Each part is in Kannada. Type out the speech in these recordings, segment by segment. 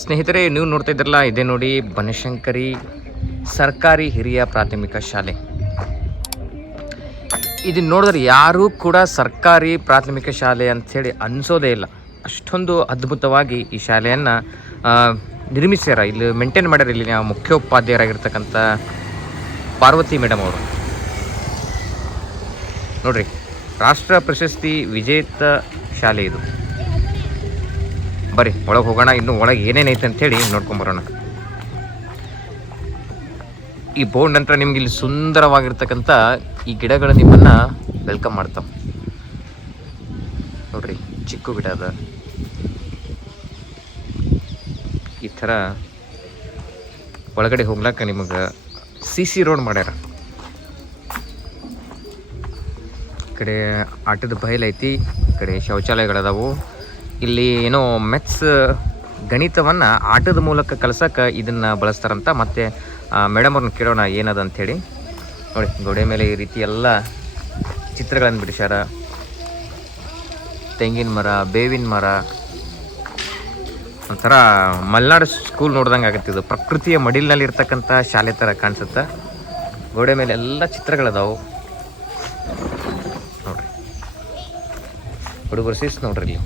ಸ್ನೇಹಿತರೆ, ನೀವು ನೋಡ್ತಾ ಇದ್ರಲ್ಲ ಇದೆ ನೋಡಿ ಬನಶಂಕರಿ ಸರ್ಕಾರಿ ಹಿರಿಯ ಪ್ರಾಥಮಿಕ ಶಾಲೆ. ಇದನ್ನ ನೋಡಿದ್ರೆ ಯಾರೂ ಕೂಡ ಸರ್ಕಾರಿ ಪ್ರಾಥಮಿಕ ಶಾಲೆ ಅಂಥೇಳಿ ಅನಿಸೋದೇ ಇಲ್ಲ. ಅಷ್ಟೊಂದು ಅದ್ಭುತವಾಗಿ ಈ ಶಾಲೆಯನ್ನು ನಿರ್ಮಿಸ್ಯಾರ. ಇಲ್ಲಿ ಮೇಂಟೈನ್ ಮಾಡ್ಯಾರ ಇಲ್ಲಿ ಮುಖ್ಯೋಪಾಧ್ಯಾಯರಾಗಿರ್ತಕ್ಕಂಥ ಪಾರ್ವತಿ ಮೇಡಮ್ ಅವರು. ನೋಡ್ರಿ, ರಾಷ್ಟ್ರ ಪ್ರಶಸ್ತಿ ವಿಜೇತ ಶಾಲೆ ಇದು. ಬರ್ರಿ, ಒಳಗೆ ಹೋಗೋಣ, ಇನ್ನು ಒಳಗೆ ಏನೇನೈತೆ ಅಂತೇಳಿ ನೋಡ್ಕೊಂಬರೋಣ ಈ ಬೋರ್ಡ್ ನಂತರ ನಿಮ್ಗೆ ಇಲ್ಲಿ ಸುಂದರವಾಗಿರ್ತಕ್ಕಂಥ ಈ ಗಿಡಗಳು ನಿಮ್ಮನ್ನು ವೆಲ್ಕಮ್ ಮಾಡ್ತಾವ. ನೋಡ್ರಿ, ಚಿಕ್ಕು ಗಿಡ ಅದ. ಈ ಥರ ಒಳಗಡೆ ಹೋಗ್ಲಾಕ ನಿಮಗೆ ಸಿ ಸಿ ರೋಡ್ ಮಾಡ್ಯಾರ. ಈ ಕಡೆ ಆಟದ ಬಯಲೈತಿ, ಈ ಕಡೆ ಶೌಚಾಲಯಗಳದಾವು. ಇಲ್ಲಿ ಏನೋ ಮೆತ್ಸ್ ಗಣಿತವನ್ನು ಆಟದ ಮೂಲಕ ಕಲ್ಸಕ್ಕೆ ಇದನ್ನು ಬಳಸ್ತಾರಂತ. ಮತ್ತು ಮೇಡಮ್ ಅವ್ರನ್ನ ಕೇಳೋಣ ಏನದ ಅಂಥೇಳಿ ನೋಡಿ, ಗೋಡೆ ಮೇಲೆ ಈ ರೀತಿ ಎಲ್ಲ ಚಿತ್ರಗಳನ್ನು ಬಿಡಿಸ್ಯಾರ. ತೆಂಗಿನ ಮರ, ಬೇವಿನ ಮರ, ಒಂಥರ ಮಲೆನಾಡು ಸ್ಕೂಲ್ ನೋಡ್ದಂಗೆ ಆಗುತ್ತೆ ಇದು. ಪ್ರಕೃತಿಯ ಮಡಿಲಿನಲ್ಲಿ ಇರ್ತಕ್ಕಂಥ ಶಾಲೆ ಥರ ಕಾಣಿಸುತ್ತೆ. ಗೋಡೆ ಮೇಲೆ ಎಲ್ಲ ಚಿತ್ರಗಳದಾವು. ನೋಡ್ರಿ. ಹುಡುಗರು ಸೀಸ್ ನೋಡ್ರಿ ಇಲ್ಲಿ.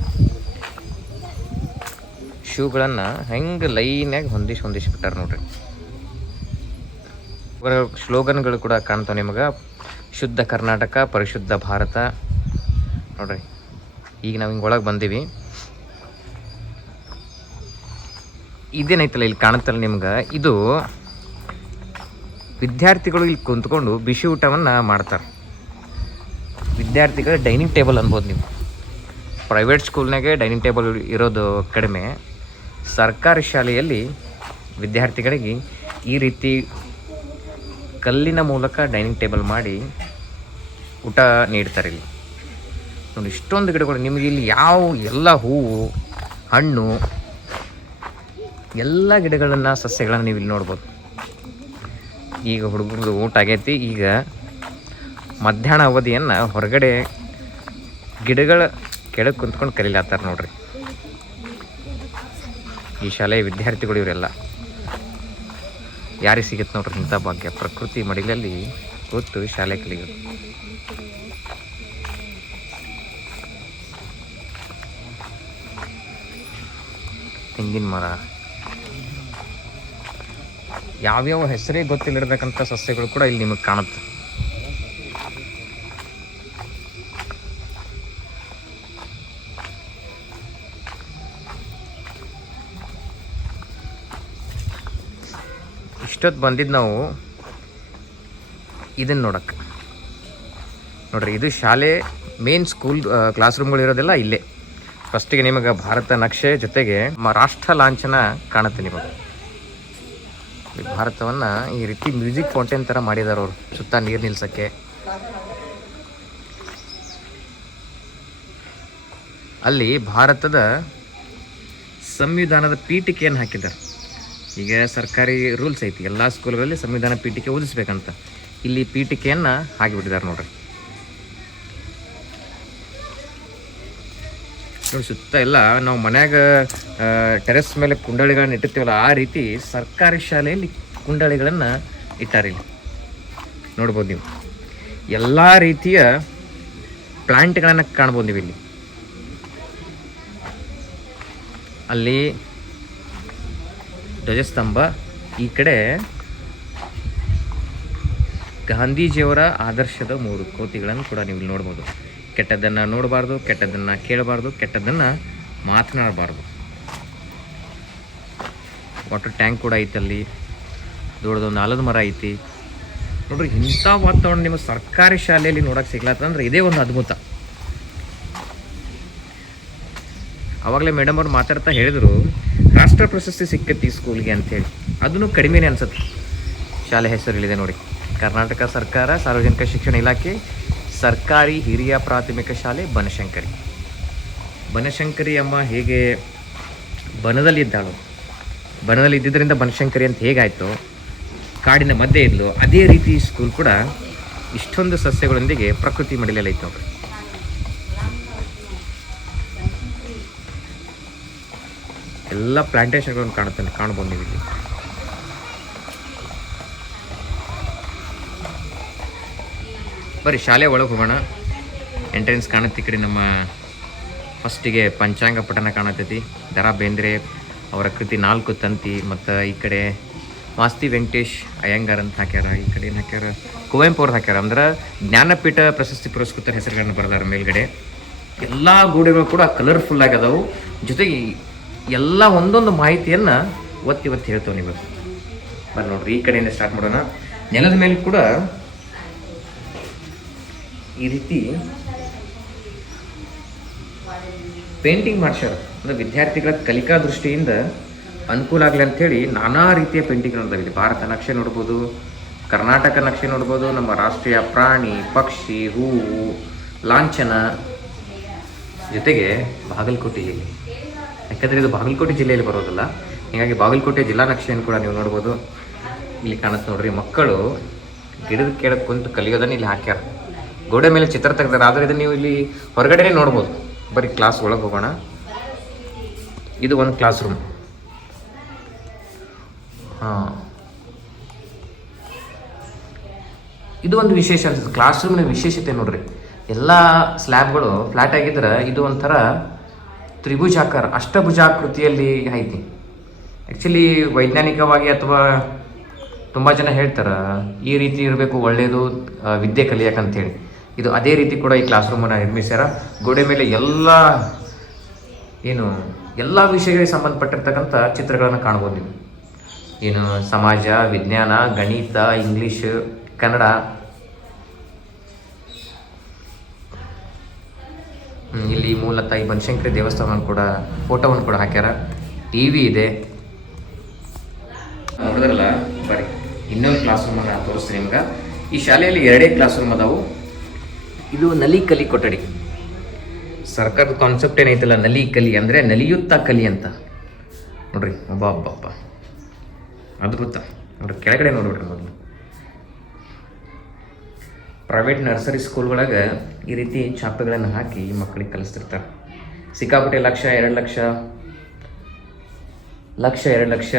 ಶೂಗಳನ್ನು ಹೆಂಗೆ ಲೈನಾಗಿ ಹೊಂದಿಸಿ ಹೊಂದಿಸಿಬಿಟ್ಟಾರ ನೋಡ್ರಿ. ಅವರ ಸ್ಲೋಗನ್ಗಳು ಕೂಡ ಕಾಣ್ತಾವೆ ನಿಮಗೆ. ಶುದ್ಧ ಕರ್ನಾಟಕ, ಪರಿಶುದ್ಧ ಭಾರತ. ನೋಡ್ರಿ, ಈಗ ನಾವು ಹಿಂಗೆ ಒಳಗೆ ಬಂದೀವಿ. ಇದೇನೈತಲ್ಲ ಇಲ್ಲಿ ಕಾಣುತ್ತಲ್ಲ ನಿಮ್ಗೆ? ಇದು ವಿದ್ಯಾರ್ಥಿಗಳು ಇಲ್ಲಿ ಕುಂತ್ಕೊಂಡು ಬಿಸಿ ಊಟವನ್ನು ಮಾಡ್ತಾರೆ. ವಿದ್ಯಾರ್ಥಿಗಳ ಡೈನಿಂಗ್ ಟೇಬಲ್ ಅನ್ಬೋದು ನೀವು. ಪ್ರೈವೇಟ್ ಸ್ಕೂಲ್ನಾಗೆ ಡೈನಿಂಗ್ ಟೇಬಲ್ ಇರೋದು ಕಡಿಮೆ. ಸರ್ಕಾರಿ ಶಾಲೆಯಲ್ಲಿ ವಿದ್ಯಾರ್ಥಿಗಳಿಗೆ ಈ ರೀತಿ ಕಲ್ಲಿನ ಮೂಲಕ ಡೈನಿಂಗ್ ಟೇಬಲ್ ಮಾಡಿ ಊಟ ನೀಡ್ತಾರೆ ಇಲ್ಲಿ. ನೋಡಿ, ಇಷ್ಟೊಂದು ಗಿಡಗಳು, ನಿಮಗೆ ಇಲ್ಲಿ ಯಾವ ಎಲ್ಲ ಹೂವು, ಹಣ್ಣು, ಎಲ್ಲ ಗಿಡಗಳನ್ನು, ಸಸ್ಯಗಳನ್ನು ನೀವು ಇಲ್ಲಿ ನೋಡ್ಬೋದು. ಈಗ ಹುಡುಗರದು ಊಟ ಆಗೈತಿ. ಈಗ ಮಧ್ಯಾಹ್ನ ಅವಧಿಯನ್ನು ಹೊರಗಡೆ ಗಿಡಗಳ ಕೆಳಗೆ ಕುಂತ್ಕೊಂಡು ಕಲೀಲಾತ್ತಾರ ನೋಡ್ರಿ. ಈ ಶಾಲೆಯ ವಿದ್ಯಾರ್ಥಿಗಳು ಇವರೆಲ್ಲ ಯಾರಿಗೆ ಸಿಗುತ್ತೆ ನೋಡ್ರಿ ಇಂಥ ಭಾಗ್ಯ. ಪ್ರಕೃತಿ ಮಡಿಲಲ್ಲಿ ಗೊತ್ತು ಶಾಲೆ ಕಲಿಯೋದು. ತೆಂಗಿನ ಮರ. ಯಾವ್ಯಾವ ಹೆಸರೇ ಗೊತ್ತಿಲ್ಲಿರ್ತಕ್ಕಂಥ ಸಸ್ಯಗಳು ಕೂಡ ಇಲ್ಲಿ ನಿಮಗೆ ಕಾಣುತ್ತೆ. ಇಷ್ಟೊತ್ತು ಬಂದಿದ್ದು ನಾವು ಇದನ್ನು ನೋಡೋಕೆ. ನೋಡ್ರಿ, ಇದು ಶಾಲೆ ಮೇನ್ ಸ್ಕೂಲ್ ಕ್ಲಾಸ್ ರೂಮ್ಗಳು ಇರೋದೆಲ್ಲ ಇಲ್ಲೇ. ಫಸ್ಟಿಗೆ ನಿಮಗೆ ಭಾರತ ನಕ್ಷೆ ಜೊತೆಗೆ ರಾಷ್ಟ್ರ ಲಾಂಛನ ಕಾಣುತ್ತೆ ನಿಮಗೆ. ಭಾರತವನ್ನು ಈ ರೀತಿ ಮ್ಯೂಸಿಕ್ ಫೌಂಟೇನ್ ಥರ ಮಾಡಿದ್ದಾರೆ ಅವರು, ಸುತ್ತ ನೀರು ನಿಲ್ಸಕ್ಕೆ. ಅಲ್ಲಿ ಭಾರತದ ಸಂವಿಧಾನದ ಪೀಠಿಕೆಯನ್ನು ಹಾಕಿದ್ದಾರೆ. ಈಗ ಸರ್ಕಾರಿ ರೂಲ್ಸ್ ಐತಿ. ಎಲ್ಲ ಸ್ಕೂಲ್ಗಳಲ್ಲಿ ಸಂವಿಧಾನ ಪೀಠಿಕೆ ಓದಿಸ್ಬೇಕಂತ. ಇಲ್ಲಿ ಪೀಠಿಕೆಯನ್ನು ಹಾಕಿಬಿಟ್ಟಿದ್ದಾರೆ ನೋಡ್ರಿ. ನೋಡಿ ಸುತ್ತ ಎಲ್ಲ ನಾವು ಮನ್ಯಾಗ ಟೆರೆಸ್ ಮೇಲೆ ಕುಂಡಳಿಗಳನ್ನ ಇಟ್ಟಿರ್ತೀವಲ್ಲ, ಆ ರೀತಿ ಸರ್ಕಾರಿ ಶಾಲೆಯಲ್ಲಿ ಕುಂಡಳಿಗಳನ್ನು ಇಟ್ಟಾರೆ ಇಲ್ಲಿ. ನೋಡ್ಬೋದು ನೀವು. ಎಲ್ಲ ರೀತಿಯ ಪ್ಲಾಂಟ್ಗಳನ್ನು ಕಾಣ್ಬೋದು ನೀವು ಇಲ್ಲಿ. ಅಲ್ಲಿ ಧ್ವಜಸ್ತಂಭ. ಈ ಕಡೆ ಗಾಂಧೀಜಿಯವರ ಆದರ್ಶದ ಮೂರು ಕೋತಿಗಳನ್ನು ಕೂಡ ನೀವು ಇಲ್ಲಿ ನೋಡ್ಬೋದು. ಕೆಟ್ಟದ್ದನ್ನು ನೋಡಬಾರ್ದು ಕೆಟ್ಟದನ್ನು ಕೇಳಬಾರ್ದು, ಕೆಟ್ಟದ್ದನ್ನು ಮಾತನಾಡಬಾರ್ದು. ವಾಟರ್ ಟ್ಯಾಂಕ್ ಕೂಡ ಐತಲ್ಲಿ. ದೊಡ್ಡದೊಂದು ಆಲದ ಮರ ಐತಿ. ನೋಡ್ರಿ, ಇಂಥ ವಾತಾವರಣ ನಿಮಗೆ ಸರ್ಕಾರಿ ಶಾಲೆಯಲ್ಲಿ ನೋಡಕ್ಕೆ ಸಿಗ್ಲತ್ತಂದ್ರೆ ಇದೇ ಒಂದು ಅದ್ಭುತ. ಆವಾಗಲೇ ಮೇಡಮ್ ಅವ್ರು ಮಾತಾಡ್ತಾ ಹೇಳಿದರು ರಾಷ್ಟ್ರ ಪ್ರಶಸ್ತಿ ಸಿಕ್ಕತ್ತೆ ಈ ಸ್ಕೂಲ್ಗೆ ಅಂಥೇಳಿ ಅದನ್ನು ಕಡಿಮೆನೇ ಅನ್ಸುತ್ತೆ. ಶಾಲೆ ಹೆಸರಿಲ್ಲಿದೆ ನೋಡಿ. ಕರ್ನಾಟಕ ಸರ್ಕಾರ, ಸಾರ್ವಜನಿಕ ಶಿಕ್ಷಣ ಇಲಾಖೆ, ಸರ್ಕಾರಿ ಹಿರಿಯ ಪ್ರಾಥಮಿಕ ಶಾಲೆ ಬನಶಂಕರಿ. ಬನಶಂಕರಿ ಅಮ್ಮ ಹೇಗೆ ಬನದಲ್ಲಿದ್ದಾಳು ಬನದಲ್ಲಿ ಇದ್ದಿದ್ದರಿಂದ ಬನಶಂಕರಿ ಅಂತ ಹೇಗಾಯಿತು, ಕಾಡಿನ ಮಧ್ಯೆ ಇದ್ಲು, ಅದೇ ರೀತಿ ಸ್ಕೂಲ್ ಕೂಡ ಇಷ್ಟೊಂದು ಸಸ್ಯಗಳೊಂದಿಗೆ ಪ್ರಕೃತಿ ಮಡಿಲಲ್ಲಿ ಇತ್ತು ನೋಡ್ರಿ. ಎಲ್ಲ ಪ್ಲ್ಯಾಂಟೇಷನ್ಗಳನ್ನು ಕಾಣುತ್ತೆ, ಕಾಣ್ಬೋದು ನೀವು ಇಲ್ಲಿ. ಬರಿ ಶಾಲೆ ಒಳಗೆ ಹೋಗೋಣ. ಎಂಟ್ರೆನ್ಸ್ ಕಾಣುತ್ತೆ ಈ ಕಡೆ ನಮ್ಮ ಫಸ್ಟಿಗೆ ಪಂಚಾಂಗ ಪಠಣ ಕಾಣತೈತಿ ದರಾ ಬೇಂದ್ರೆ ಅವರ ಕೃತಿ ನಾಲ್ಕು ತಂತಿ, ಮತ್ತು ಈ ಕಡೆ ಮಾಸ್ತಿ ವೆಂಕಟೇಶ್ ಅಯ್ಯಂಗಾರ್ ಅಂತ ಹಾಕ್ಯಾರ. ಈ ಕಡೆ ಏನು ಹಾಕ್ಯಾರ? ಕುವೆಂಪು ಅವ್ರು ಹಾಕ್ಯಾರ. ಅಂದ್ರೆ ಜ್ಞಾನಪೀಠ ಪ್ರಶಸ್ತಿ ಪುರಸ್ಕೃತರ ಹೆಸರುಗಳನ್ನು ಬರೆದಾರ ಮೇಲ್ಗಡೆ. ಎಲ್ಲ ಗೋಡೆಗಳು ಕೂಡ ಕಲರ್ಫುಲ್ ಆಗ್ಯದವು ಜೊತೆಗೆ ಎಲ್ಲ ಒಂದೊಂದು ಮಾಹಿತಿಯನ್ನು ಒತ್ತಿ ಒತ್ತಿ ಹೇಳ್ತೇವೆ ನೀವು ಬರ್ ನೋಡ್ರಿ, ಈ ಕಡೆಯಿಂದ ಸ್ಟಾರ್ಟ್ ಮಾಡೋಣ. ನೆಲದ ಮೇಲೆ ಕೂಡ ಈ ರೀತಿ ಪೇಂಟಿಂಗ್ ಮಾಡ್ಸ್ಯಾರ. ಅಂದ್ರೆ ವಿದ್ಯಾರ್ಥಿಗಳ ಕಲಿಕಾ ದೃಷ್ಟಿಯಿಂದ ಅನುಕೂಲ ಆಗಲಿ ಅಂಥೇಳಿ ನಾನಾ ರೀತಿಯ ಪೇಂಟಿಂಗ್ ಇಲ್ಲಿ ಭಾರತ ನಕ್ಷೆ ನೋಡ್ಬೋದು, ಕರ್ನಾಟಕ ನಕ್ಷೆ ನೋಡ್ಬೋದು, ನಮ್ಮ ರಾಷ್ಟ್ರೀಯ ಪ್ರಾಣಿ, ಪಕ್ಷಿ, ಹೂವು, ಲಾಂಛನ ಜೊತೆಗೆ ಬಾಗಲಕೋಟೆ ಜಿಲ್ಲೆ ಯಾಕಂದರೆ ಇದು ಬಾಗಲಕೋಟೆ ಜಿಲ್ಲೆಯಲ್ಲಿ ಬರೋದಿಲ್ಲ. ಹೀಗಾಗಿ ಬಾಗಲಕೋಟೆ ಜಿಲ್ಲಾ ನಕ್ಷೆಯನ್ನು ಕೂಡ ನೀವು ನೋಡ್ಬೋದು. ಇಲ್ಲಿ ಕಾಣುತ್ತೆ ನೋಡ್ರಿ, ಮಕ್ಕಳು ಗಿಡದ ಕೆಳಗೆ ಕುಂತು ಕಲಿಯೋದನ್ನ ಇಲ್ಲಿ ಹಾಕ್ಯಾರ. ಗೋಡೆ ಮೇಲೆ ಚಿತ್ರ ತೆಗ್ದಾರ, ಆದರೆ ಇದನ್ನ ನೀವು ಇಲ್ಲಿ ಹೊರಗಡೆನೇ ನೋಡ್ಬೋದು. ಬರೀ ಕ್ಲಾಸ್ ಒಳಗೆ ಹೋಗೋಣ. ಇದು ಒಂದು ಕ್ಲಾಸ್ ರೂಮ್ ಹಾಂ. ಇದು ಒಂದು ವಿಶೇಷ ಕ್ಲಾಸ್ ರೂಮ್ನ ವಿಶೇಷತೆ ನೋಡ್ರಿ. ಎಲ್ಲ ಸ್ಲ್ಯಾಬ್ಗಳು ಫ್ಲಾಟ್ ಆಗಿದ್ರೆ ಇದು ಒಂಥರ ತ್ರಿಭುಜಾಕಾರ, ಅಷ್ಟಭುಜಾಕೃತಿಯಲ್ಲಿ ಐತಿ. ಆ್ಯಕ್ಚುಲಿ ವೈಜ್ಞಾನಿಕವಾಗಿ ಅಥವಾ ತುಂಬ ಜನ ಹೇಳ್ತಾರೆ, ಈ ರೀತಿ ಇರಬೇಕು ಒಳ್ಳೆಯದು ವಿದ್ಯೆ ಹೇಳಿ ಇದು ಅದೇ ರೀತಿ ಕೂಡ ಈ ಕ್ಲಾಸ್ ರೂಮನ್ನು ನಿರ್ಮಿಸ್ಯಾರ. ಗೋಡೆ ಮೇಲೆ ಎಲ್ಲ, ಏನು, ಎಲ್ಲ ವಿಷಯಗಳಿಗೆ ಸಂಬಂಧಪಟ್ಟಿರ್ತಕ್ಕಂಥ ಚಿತ್ರಗಳನ್ನು ಕಾಣ್ಬೋದು ನೀವು. ಏನು, ಸಮಾಜ, ವಿಜ್ಞಾನ, ಗಣಿತ, ಇಂಗ್ಲೀಷ್, ಕನ್ನಡ ಇಲ್ಲಿ ಮೂಲತಃ ಈ ಬನಶಂಕರಿ ದೇವಸ್ಥಾನ ಕೂಡ ಫೋಟೋವನ್ನು ಕೂಡ ಹಾಕ್ಯಾರ. ಟಿ ವಿ ಇದೆ. ನೋಡಿದ್ರಲ್ಲ ಬರಿ ಇನ್ನೊಂದು ಕ್ಲಾಸ್ ರೂಮ್ ನಾನು ತೋರಿಸ್ತೀನಿ ನಿಮ್ಗೆ. ಈ ಶಾಲೆಯಲ್ಲಿ ಎರಡೇ ಕ್ಲಾಸ್ ರೂಮ್ ಅದಾವು. ಇದು ನಲಿ ಕಲಿ ಕೊಠಡಿ. ಸರ್ಕಾರದ ಕಾನ್ಸೆಪ್ಟ್ ಏನೈತಲ್ಲ, ನಲಿ ಕಲಿ ಅಂದರೆ ನಲಿಯುತ್ತಾ ಕಲಿ ಅಂತ. ನೋಡ್ರಿ ಅಬ್ಬಾ ಅಬ್ಬಾ ಅಬ್ಬಾ ಅದ್ಭುತ ನೋಡ್ರಿ, ಕೆಳಗಡೆ ನೋಡ್ಬಿಡ್ರಿ ಮೊದಲು. ಪ್ರೈವೇಟ್ ನರ್ಸರಿ ಸ್ಕೂಲ್ಗಳಾಗ ಈ ರೀತಿ ಚಾಪೆಗಳನ್ನು ಹಾಕಿ ಮಕ್ಕಳಿಗೆ ಕಲಿಸ್ತಿರ್ತಾರೆ. ಸಿಕ್ಕಾಪಟ್ಟೆ ಲಕ್ಷ ಎರಡು ಲಕ್ಷ ಲಕ್ಷ ಎರಡು ಲಕ್ಷ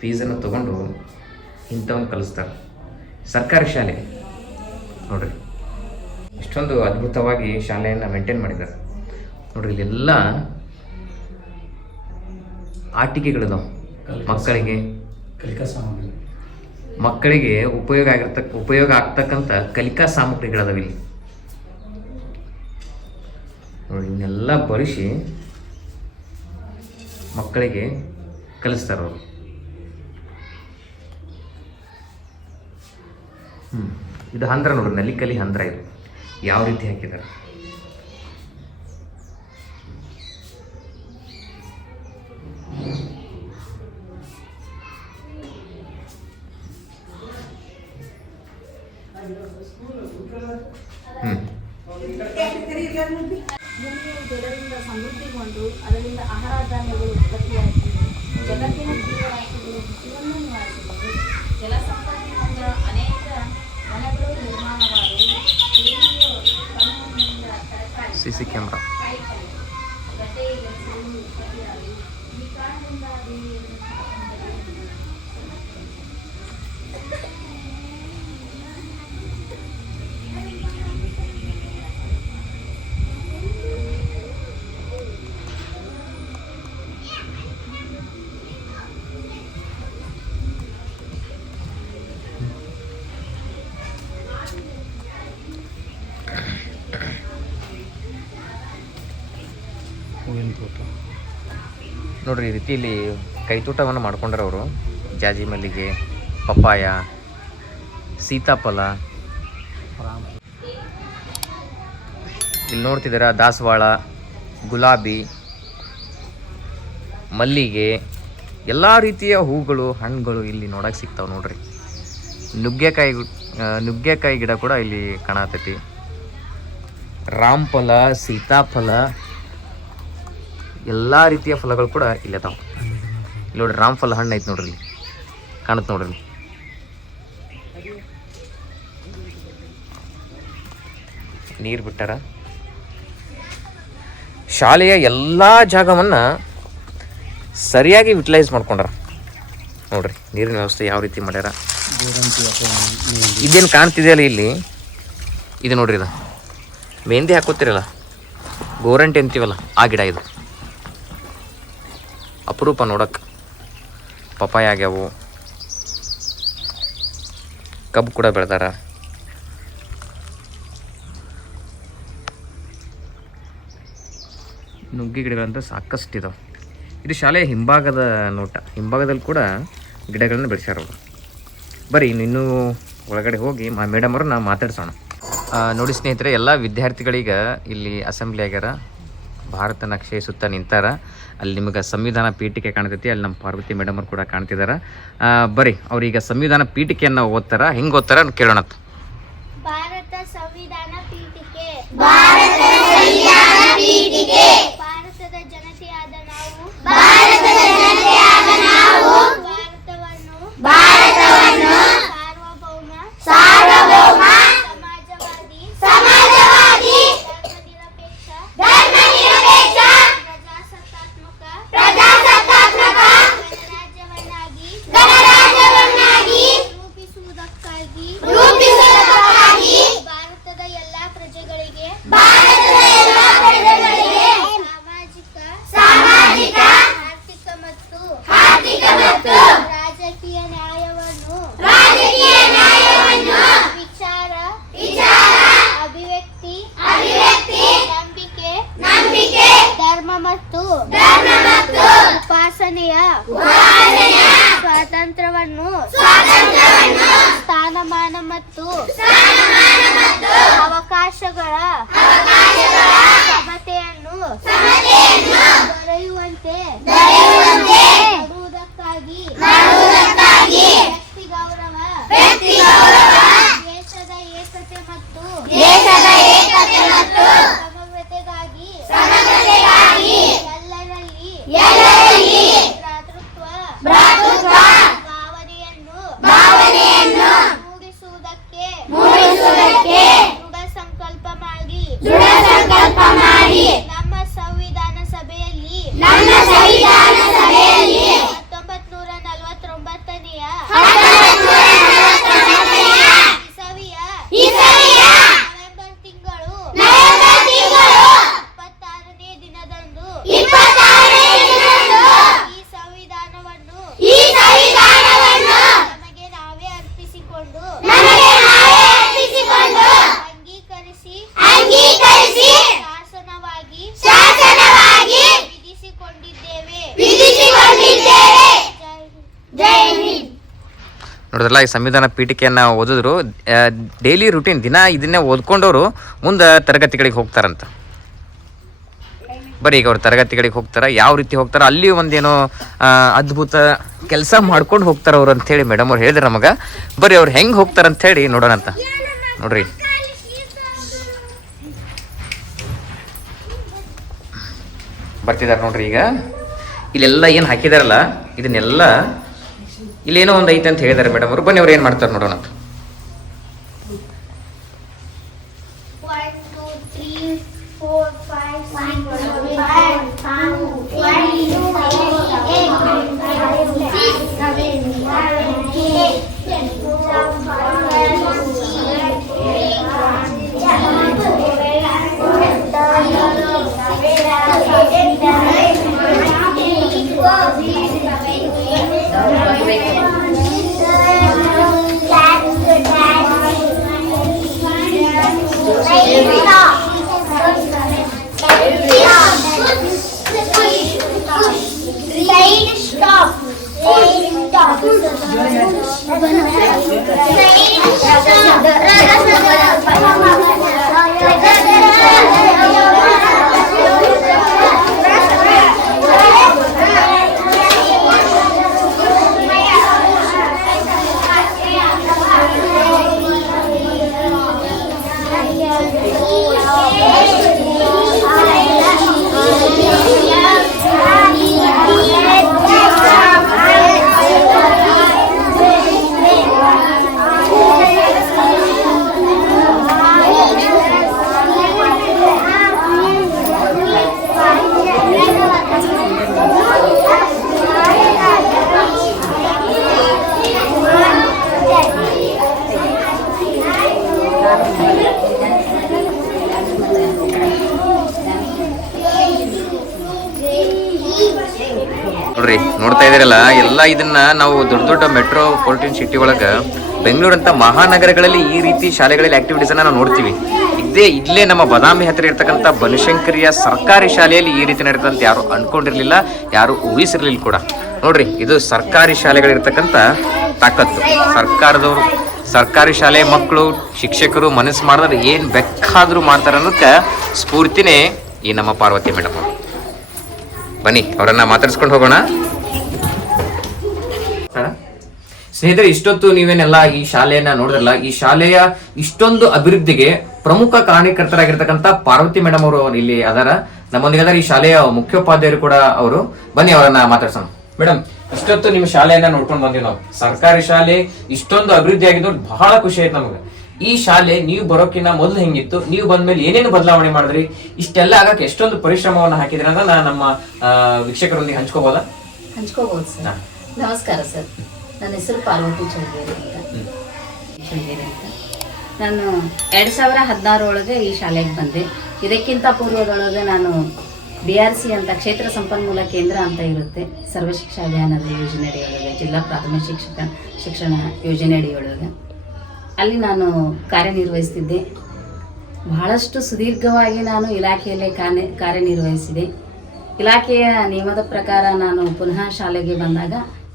ಫೀಸನ್ನು ತಗೊಂಡು ಇಂಥವನ್ನು ಕಲಿಸ್ತಾರೆ. ಸರ್ಕಾರಿ ಶಾಲೆ ನೋಡ್ರಿ. ಇಷ್ಟೊಂದು ಅದ್ಭುತವಾಗಿ ಶಾಲೆಯನ್ನು ಮೇಂಟೈನ್ ಮಾಡಿದ್ದಾರೆ. ನೋಡ್ರಿ ಇಲ್ಲೆಲ್ಲ ಆಟಿಕೆಗಳಿದಾವೆ. ಮಕ್ಕಳಿಗೆ ಕಲಿಕಾ ಸಾಮಗ್ರಿ. ಮಕ್ಕಳಿಗೆ ಉಪಯೋಗ ಆಗಿರ್ತಕ್ಕ ಉಪಯೋಗ ಆಗ್ತಕ್ಕಂಥ ಕಲಿಕಾ ಸಾಮಗ್ರಿಗಳದಾವ ಇಲ್ಲಿ ನೋಡಿ ಇವನ್ನೆಲ್ಲ ಬಳಸಿ ಮಕ್ಕಳಿಗೆ ಕಲಿಸ್ತಾರೆ ಅವರು. ಇದು ಹಂದ್ರ ನೋಡ್ರಿ ನಲಿಕಲಿ ಹಂದ್ರ ಇದು. ಯಾವ ರೀತಿ ಹಾಕಿದ್ದಾರೆ ಜಲದಿಂದ ಸಮೃದ್ಧಿಗೊಂಡು ಅದರಿಂದ ಆಹಾರ ಧಾನ್ಯಗಳು ಅನೇಕ ಮನೆಗಳು ನಿರ್ಮಾಣವಾದವು ಸಿ ಸಿ ಕ್ಯಾಮ್ರಾ. ಈ ನೋಡ್ರಿ, ಈ ರೀತಿ ಇಲ್ಲಿ ಕೈತೋಟವನ್ನು ಮಾಡ್ಕೊಂಡ್ರೆ ಅವರು. ಜಾಜಿ ಮಲ್ಲಿಗೆ, ಪಪ್ಪಾಯ, ಸೀತಾಫಲ. ಇಲ್ಲಿ ನೋಡ್ತಿದ್ದೀರಾ, ದಾಸವಾಳ, ಗುಲಾಬಿ, ಮಲ್ಲಿಗೆ, ಎಲ್ಲ ರೀತಿಯ ಹೂಗಳು, ಹಣ್ಣುಗಳು ಇಲ್ಲಿ ನೋಡಕ್ಕೆ ಸಿಗ್ತಾವೆ ನೋಡ್ರಿ. ನುಗ್ಗೆಕಾಯಿ ನುಗ್ಗೆಕಾಯಿ ಗಿಡ ಕೂಡ ಇಲ್ಲಿ ಕಾಣತೈತಿ. ರಾಮಫಲ, ಸೀತಾಫಲ ಎಲ್ಲ ರೀತಿಯ ಫಲಗಳು ಕೂಡ ಇಲ್ಲಿ ಅದಾವೆ. ಇಲ್ಲಿ ನೋಡ್ರಿ ರಾಮಫಲ ಹಣ್ಣು ಐತೆ ನೋಡ್ರಿ ಕಾಣುತ್ತೆ ನೋಡ್ರಿ. ನೀರು ಬಿಟ್ಟಾರ? ಶಾಲೆಯ ಎಲ್ಲ ಜಾಗವನ್ನು ಸರಿಯಾಗಿ ಯುಟಿಲೈಸ್ ಮಾಡ್ಕೊಂಡ್ರ. ನೋಡ್ರಿ, ನೀರಿನ ವ್ಯವಸ್ಥೆ ಯಾವ ರೀತಿ ಮಾಡ್ಯಾರ. ಇದೇನು ಕಾಣ್ತಿದೆಯಲ್ಲ ಇಲ್ಲಿ? ಇದು ನೋಡ್ರಿ ಇದು. ಮೆಹಂದಿ ಹಾಕೋತಿರಲ್ಲ? ಗೋರಂಟಿ ಅಂತೀವಲ್ಲ, ಆ ಗಿಡ ಇದು. ಅಪರೂಪ ನೋಡಕ್ಕೆ ಪಪಾಯ ಆಗ್ಯಾವು. ಕಬ್ಬು ಕೂಡ ಬೆಳೆದಾರ. ನುಗ್ಗಿ ಗಿಡಗಳಂತ ಸಾಕಷ್ಟು ಇದಾವೆ ಇದು ಶಾಲೆಯ ಹಿಂಭಾಗದ ನೋಟ. ಹಿಂಭಾಗದಲ್ಲಿ ಕೂಡ ಗಿಡಗಳನ್ನು ಬೆಳೆಸ್ಯಾರ ಅವರು. ಬರೀ ಇನ್ನು ಒಳಗಡೆ ಹೋಗಿ ಮೇಡಮ್ ಅವ್ರನ್ನ ನಾವು ಮಾತಾಡ್ಸೋಣ ನೋಡಿ ಸ್ನೇಹಿತರೆ, ಎಲ್ಲ ವಿದ್ಯಾರ್ಥಿಗಳಿಗೆ ಇಲ್ಲಿ ಅಸೆಂಬ್ಲಿ ಆಗ್ಯಾರ. ಭಾರತ ನಕ್ಷೆ ಸುತ್ತ ನಿಂತಾರ. ಅಲ್ಲಿ ನಿಮಗೆ ಸಂವಿಧಾನ ಪೀಠಿಕೆ ಕಾಣ್ತೈತಿ. ಅಲ್ಲಿ ನಮ್ಮ ಪಾರ್ವತಿ ಮೇಡಮ್ ಅವ್ರು ಕೂಡ ಕಾಣ್ತಿದಾರ. ಬರಿ ಬರ್ರಿ ಅವ್ರೀಗ ಸಂವಿಧಾನ ಪೀಠಿಕೆಯನ್ನು ಓದ್ತಾರ. ಹೆಂಗೆ ಓದ್ತಾರ ಕೇಳೋಣ ಭಾರತ ಸಂವಿಧಾನ ಪೀಠಿಕೆ. ಭಾರತ ಸಂವಿಧಾನ ಪೀಠಿಕೆ. ನೋಡಿದ್ರಲ್ಲ, ಈ ಸಂವಿಧಾನ ಪೀಠಿಕೆಯನ್ನು ಓದಿದ್ರು ಡೈಲಿ ರುಟೀನ್ ದಿನ ಇದನ್ನೇ ಓದ್ಕೊಂಡವರು ಮುಂದೆ ತರಗತಿಗಳಿಗೆ ಹೋಗ್ತಾರಂತ. ಬರೀ ಈಗ ಅವ್ರು ತರಗತಿಗಳಿಗೆ ಹೋಗ್ತಾರೆ, ಯಾವ ರೀತಿ ಹೋಗ್ತಾರೆ, ಅಲ್ಲಿ ಒಂದೇನೋ ಅದ್ಭುತ ಕೆಲಸ ಮಾಡ್ಕೊಂಡು ಹೋಗ್ತಾರ ಅವ್ರು ಅಂತೇಳಿ ಮೇಡಮ್ ಅವ್ರು ಹೇಳಿದ್ರು ನಮಗೆ. ಬರೀ ಅವ್ರು ಹೆಂಗೆ ಹೋಗ್ತಾರ ಅಂತ ಹೇಳಿ ನೋಡೋಣ ಅಂತ. ನೋಡ್ರಿ. ಬರ್ತಿದ್ದಾರೆ ನೋಡ್ರಿ ಈಗ. ಇಲ್ಲೆಲ್ಲ ಏನು ಹಾಕಿದಾರಲ್ಲ, ಇದನ್ನೆಲ್ಲ ಇಲ್ಲೇನೋ ಒಂದು ಐತೆ ಅಂತ ಹೇಳಿದ್ದಾರೆ ಮೇಡಮ್ ಅವರು. ಬನ್ನಿ ಅವ್ರು ಏನು ಮಾಡ್ತಾರೆ ನೋಡೋಣ ಇದನ್ನ ನಾವು ದೊಡ್ಡ ದೊಡ್ಡ ಮೆಟ್ರೋಪಾಲಿಟನ್ ಸಿಟಿ ಒಳಗ ಬೆಂಗಳೂರಂತ ಮಹಾನಗರಗಳಲ್ಲಿ ಈ ರೀತಿ ಶಾಲೆಗಳಲ್ಲಿ ಆಕ್ಟಿವಿಟೀಸ್ ಅನ್ನ ನಾವು ನೋಡ್ತೀವಿ. ಇದೇ ಇಲ್ಲೇ ನಮ್ಮ ಬದಾಮಿ ಹತ್ತಿರ ಇರ್ತಕ್ಕಂಥ ಬನಶಂಕರಿಯ ಸರ್ಕಾರಿ ಶಾಲೆಯಲ್ಲಿ ಈ ರೀತಿ ನಡೆದಂತ ಯಾರು ಅನ್ಕೊಂಡಿರ್ಲಿಲ್ಲ, ಯಾರು ಊಹಿಸಿರ್ಲಿಲ್ಲ ಕೂಡ. ನೋಡ್ರಿ, ಇದು ಸರ್ಕಾರಿ ಶಾಲೆಗಳಿರ್ತಕ್ಕಂಥ ತಾಕತ್ತು. ಸರ್ಕಾರದವರು, ಸರ್ಕಾರಿ ಶಾಲೆ ಮಕ್ಕಳು, ಶಿಕ್ಷಕರು ಮನಸ್ಸು ಮಾಡಿದ್ರೆ ಏನು ಬೇಕಾದರೂ ಮಾಡ್ತಾರೆ ಅನ್ನೋದಕ್ಕೆ ಸ್ಫೂರ್ತಿನೇ ಈ ನಮ್ಮ ಪಾರ್ವತಿ ಮೇಡಮ್ ಬನ್ನಿ, ಅವರನ್ನು ಮಾತಾಡ್ಸ್ಕೊಂಡು ಹೋಗೋಣ. ಸ್ನೇಹಿತರೆ ಇಷ್ಟೊತ್ತು ನೀವೇನೆಲ್ಲ ಈ ಶಾಲೆಯನ್ನ ನೋಡಿದ್ರಲ್ಲ ಈ ಶಾಲೆಯ ಇಷ್ಟೊಂದು ಅಭಿವೃದ್ಧಿಗೆ ಪ್ರಮುಖ ಕಾರಣಕರ್ತರಾಗಿರ್ತಕ್ಕಂಥ ಪಾರ್ವತಿ ಮೇಡಮ್ ಅವರು ಇಲ್ಲಿ ಅದರ. ನಮ್ಮೊಂದಿಗೆ ಅದರ ಈ ಶಾಲೆಯ ಮುಖ್ಯೋಪಾಧ್ಯಾಯರು ಕೂಡ ಅವರು. ಬನ್ನಿ ಅವರನ್ನ ಮಾತಾಡ್ಸೋಣ. ಮೇಡಮ್ ಇಷ್ಟೊತ್ತು ನಿಮ್ಮ ಶಾಲೆಯನ್ನ ನೋಡ್ಕೊಂಡು ಬಂದಿವಿ ನಾವು. ಸರ್ಕಾರಿ ಶಾಲೆ ಇಷ್ಟೊಂದು ಅಭಿವೃದ್ಧಿ ಆಗಿದ್ದು ಬಹಳ ಖುಷಿ ಆಯ್ತು ನಮಗೆ. ಈ ಶಾಲೆ ನೀವು ಬರೋಕಿನ್ನ ಮೊದಲು ಹೆಂಗಿತ್ತು? ನೀವು ಬಂದ್ಮೇಲೆ ಏನೇನು ಬದಲಾವಣೆ ಮಾಡಿದ್ರಿ? ಇಷ್ಟೆಲ್ಲ ಆಗಕ್ಕೆ ಎಷ್ಟೊಂದು ಪರಿಶ್ರಮವನ್ನು ಹಾಕಿದ್ರಿ ಅಂತ ನಾ ನಮ್ಮ ವೀಕ್ಷಕರೊಂದಿಗೆ ಹಂಚ್ಕೋಬೋದಾ? ಹಂಚ್ಕೋಬಹುದು ಸರ್. ನಮಸ್ಕಾರ ಸರ್. ನನ್ನ ಹೆಸರು ಪಾರ್ವತಿ ಚಂಗೇರಿ ಅಂತ. ಚಂಗೇರಿ ಅಂತ. ನಾನು ಎರಡು ಸಾವಿರ ಹದಿನಾರೊಳಗೆ ಈ ಶಾಲೆಗೆ ಬಂದೆ. ಇದಕ್ಕಿಂತ ಪೂರ್ವದೊಳಗೆ ನಾನು ಬಿ ಆರ್ ಸಿ ಅಂತ ಕ್ಷೇತ್ರ ಸಂಪನ್ಮೂಲ ಕೇಂದ್ರ ಅಂತ ಇರುತ್ತೆ. ಸರ್ವ ಶಿಕ್ಷಾ ಅಭಿಯಾನದ ಯೋಜನೆ ಅಡಿಯೊಳಗೆ ಜಿಲ್ಲಾ ಪ್ರಾಥಮಿಕ ಶಿಕ್ಷಕ ಶಿಕ್ಷಣ ಯೋಜನೆ ಅಡಿಯೊಳಗೆ. ಅಲ್ಲಿ ನಾನು ಕಾರ್ಯನಿರ್ವಹಿಸ್ತಿದ್ದೆ. ಬಹಳಷ್ಟು ಸುದೀರ್ಘವಾಗಿ ನಾನು ಇಲಾಖೆಯಲ್ಲೇ ಕಾರ್ಯ ಕಾರ್ಯನಿರ್ವಹಿಸಿದೆ. ಇಲಾಖೆಯ ನಿಯಮದ ಪ್ರಕಾರ ನಾನು ಪುನಃ ಶಾಲೆಗೆ ಬಂದಾಗ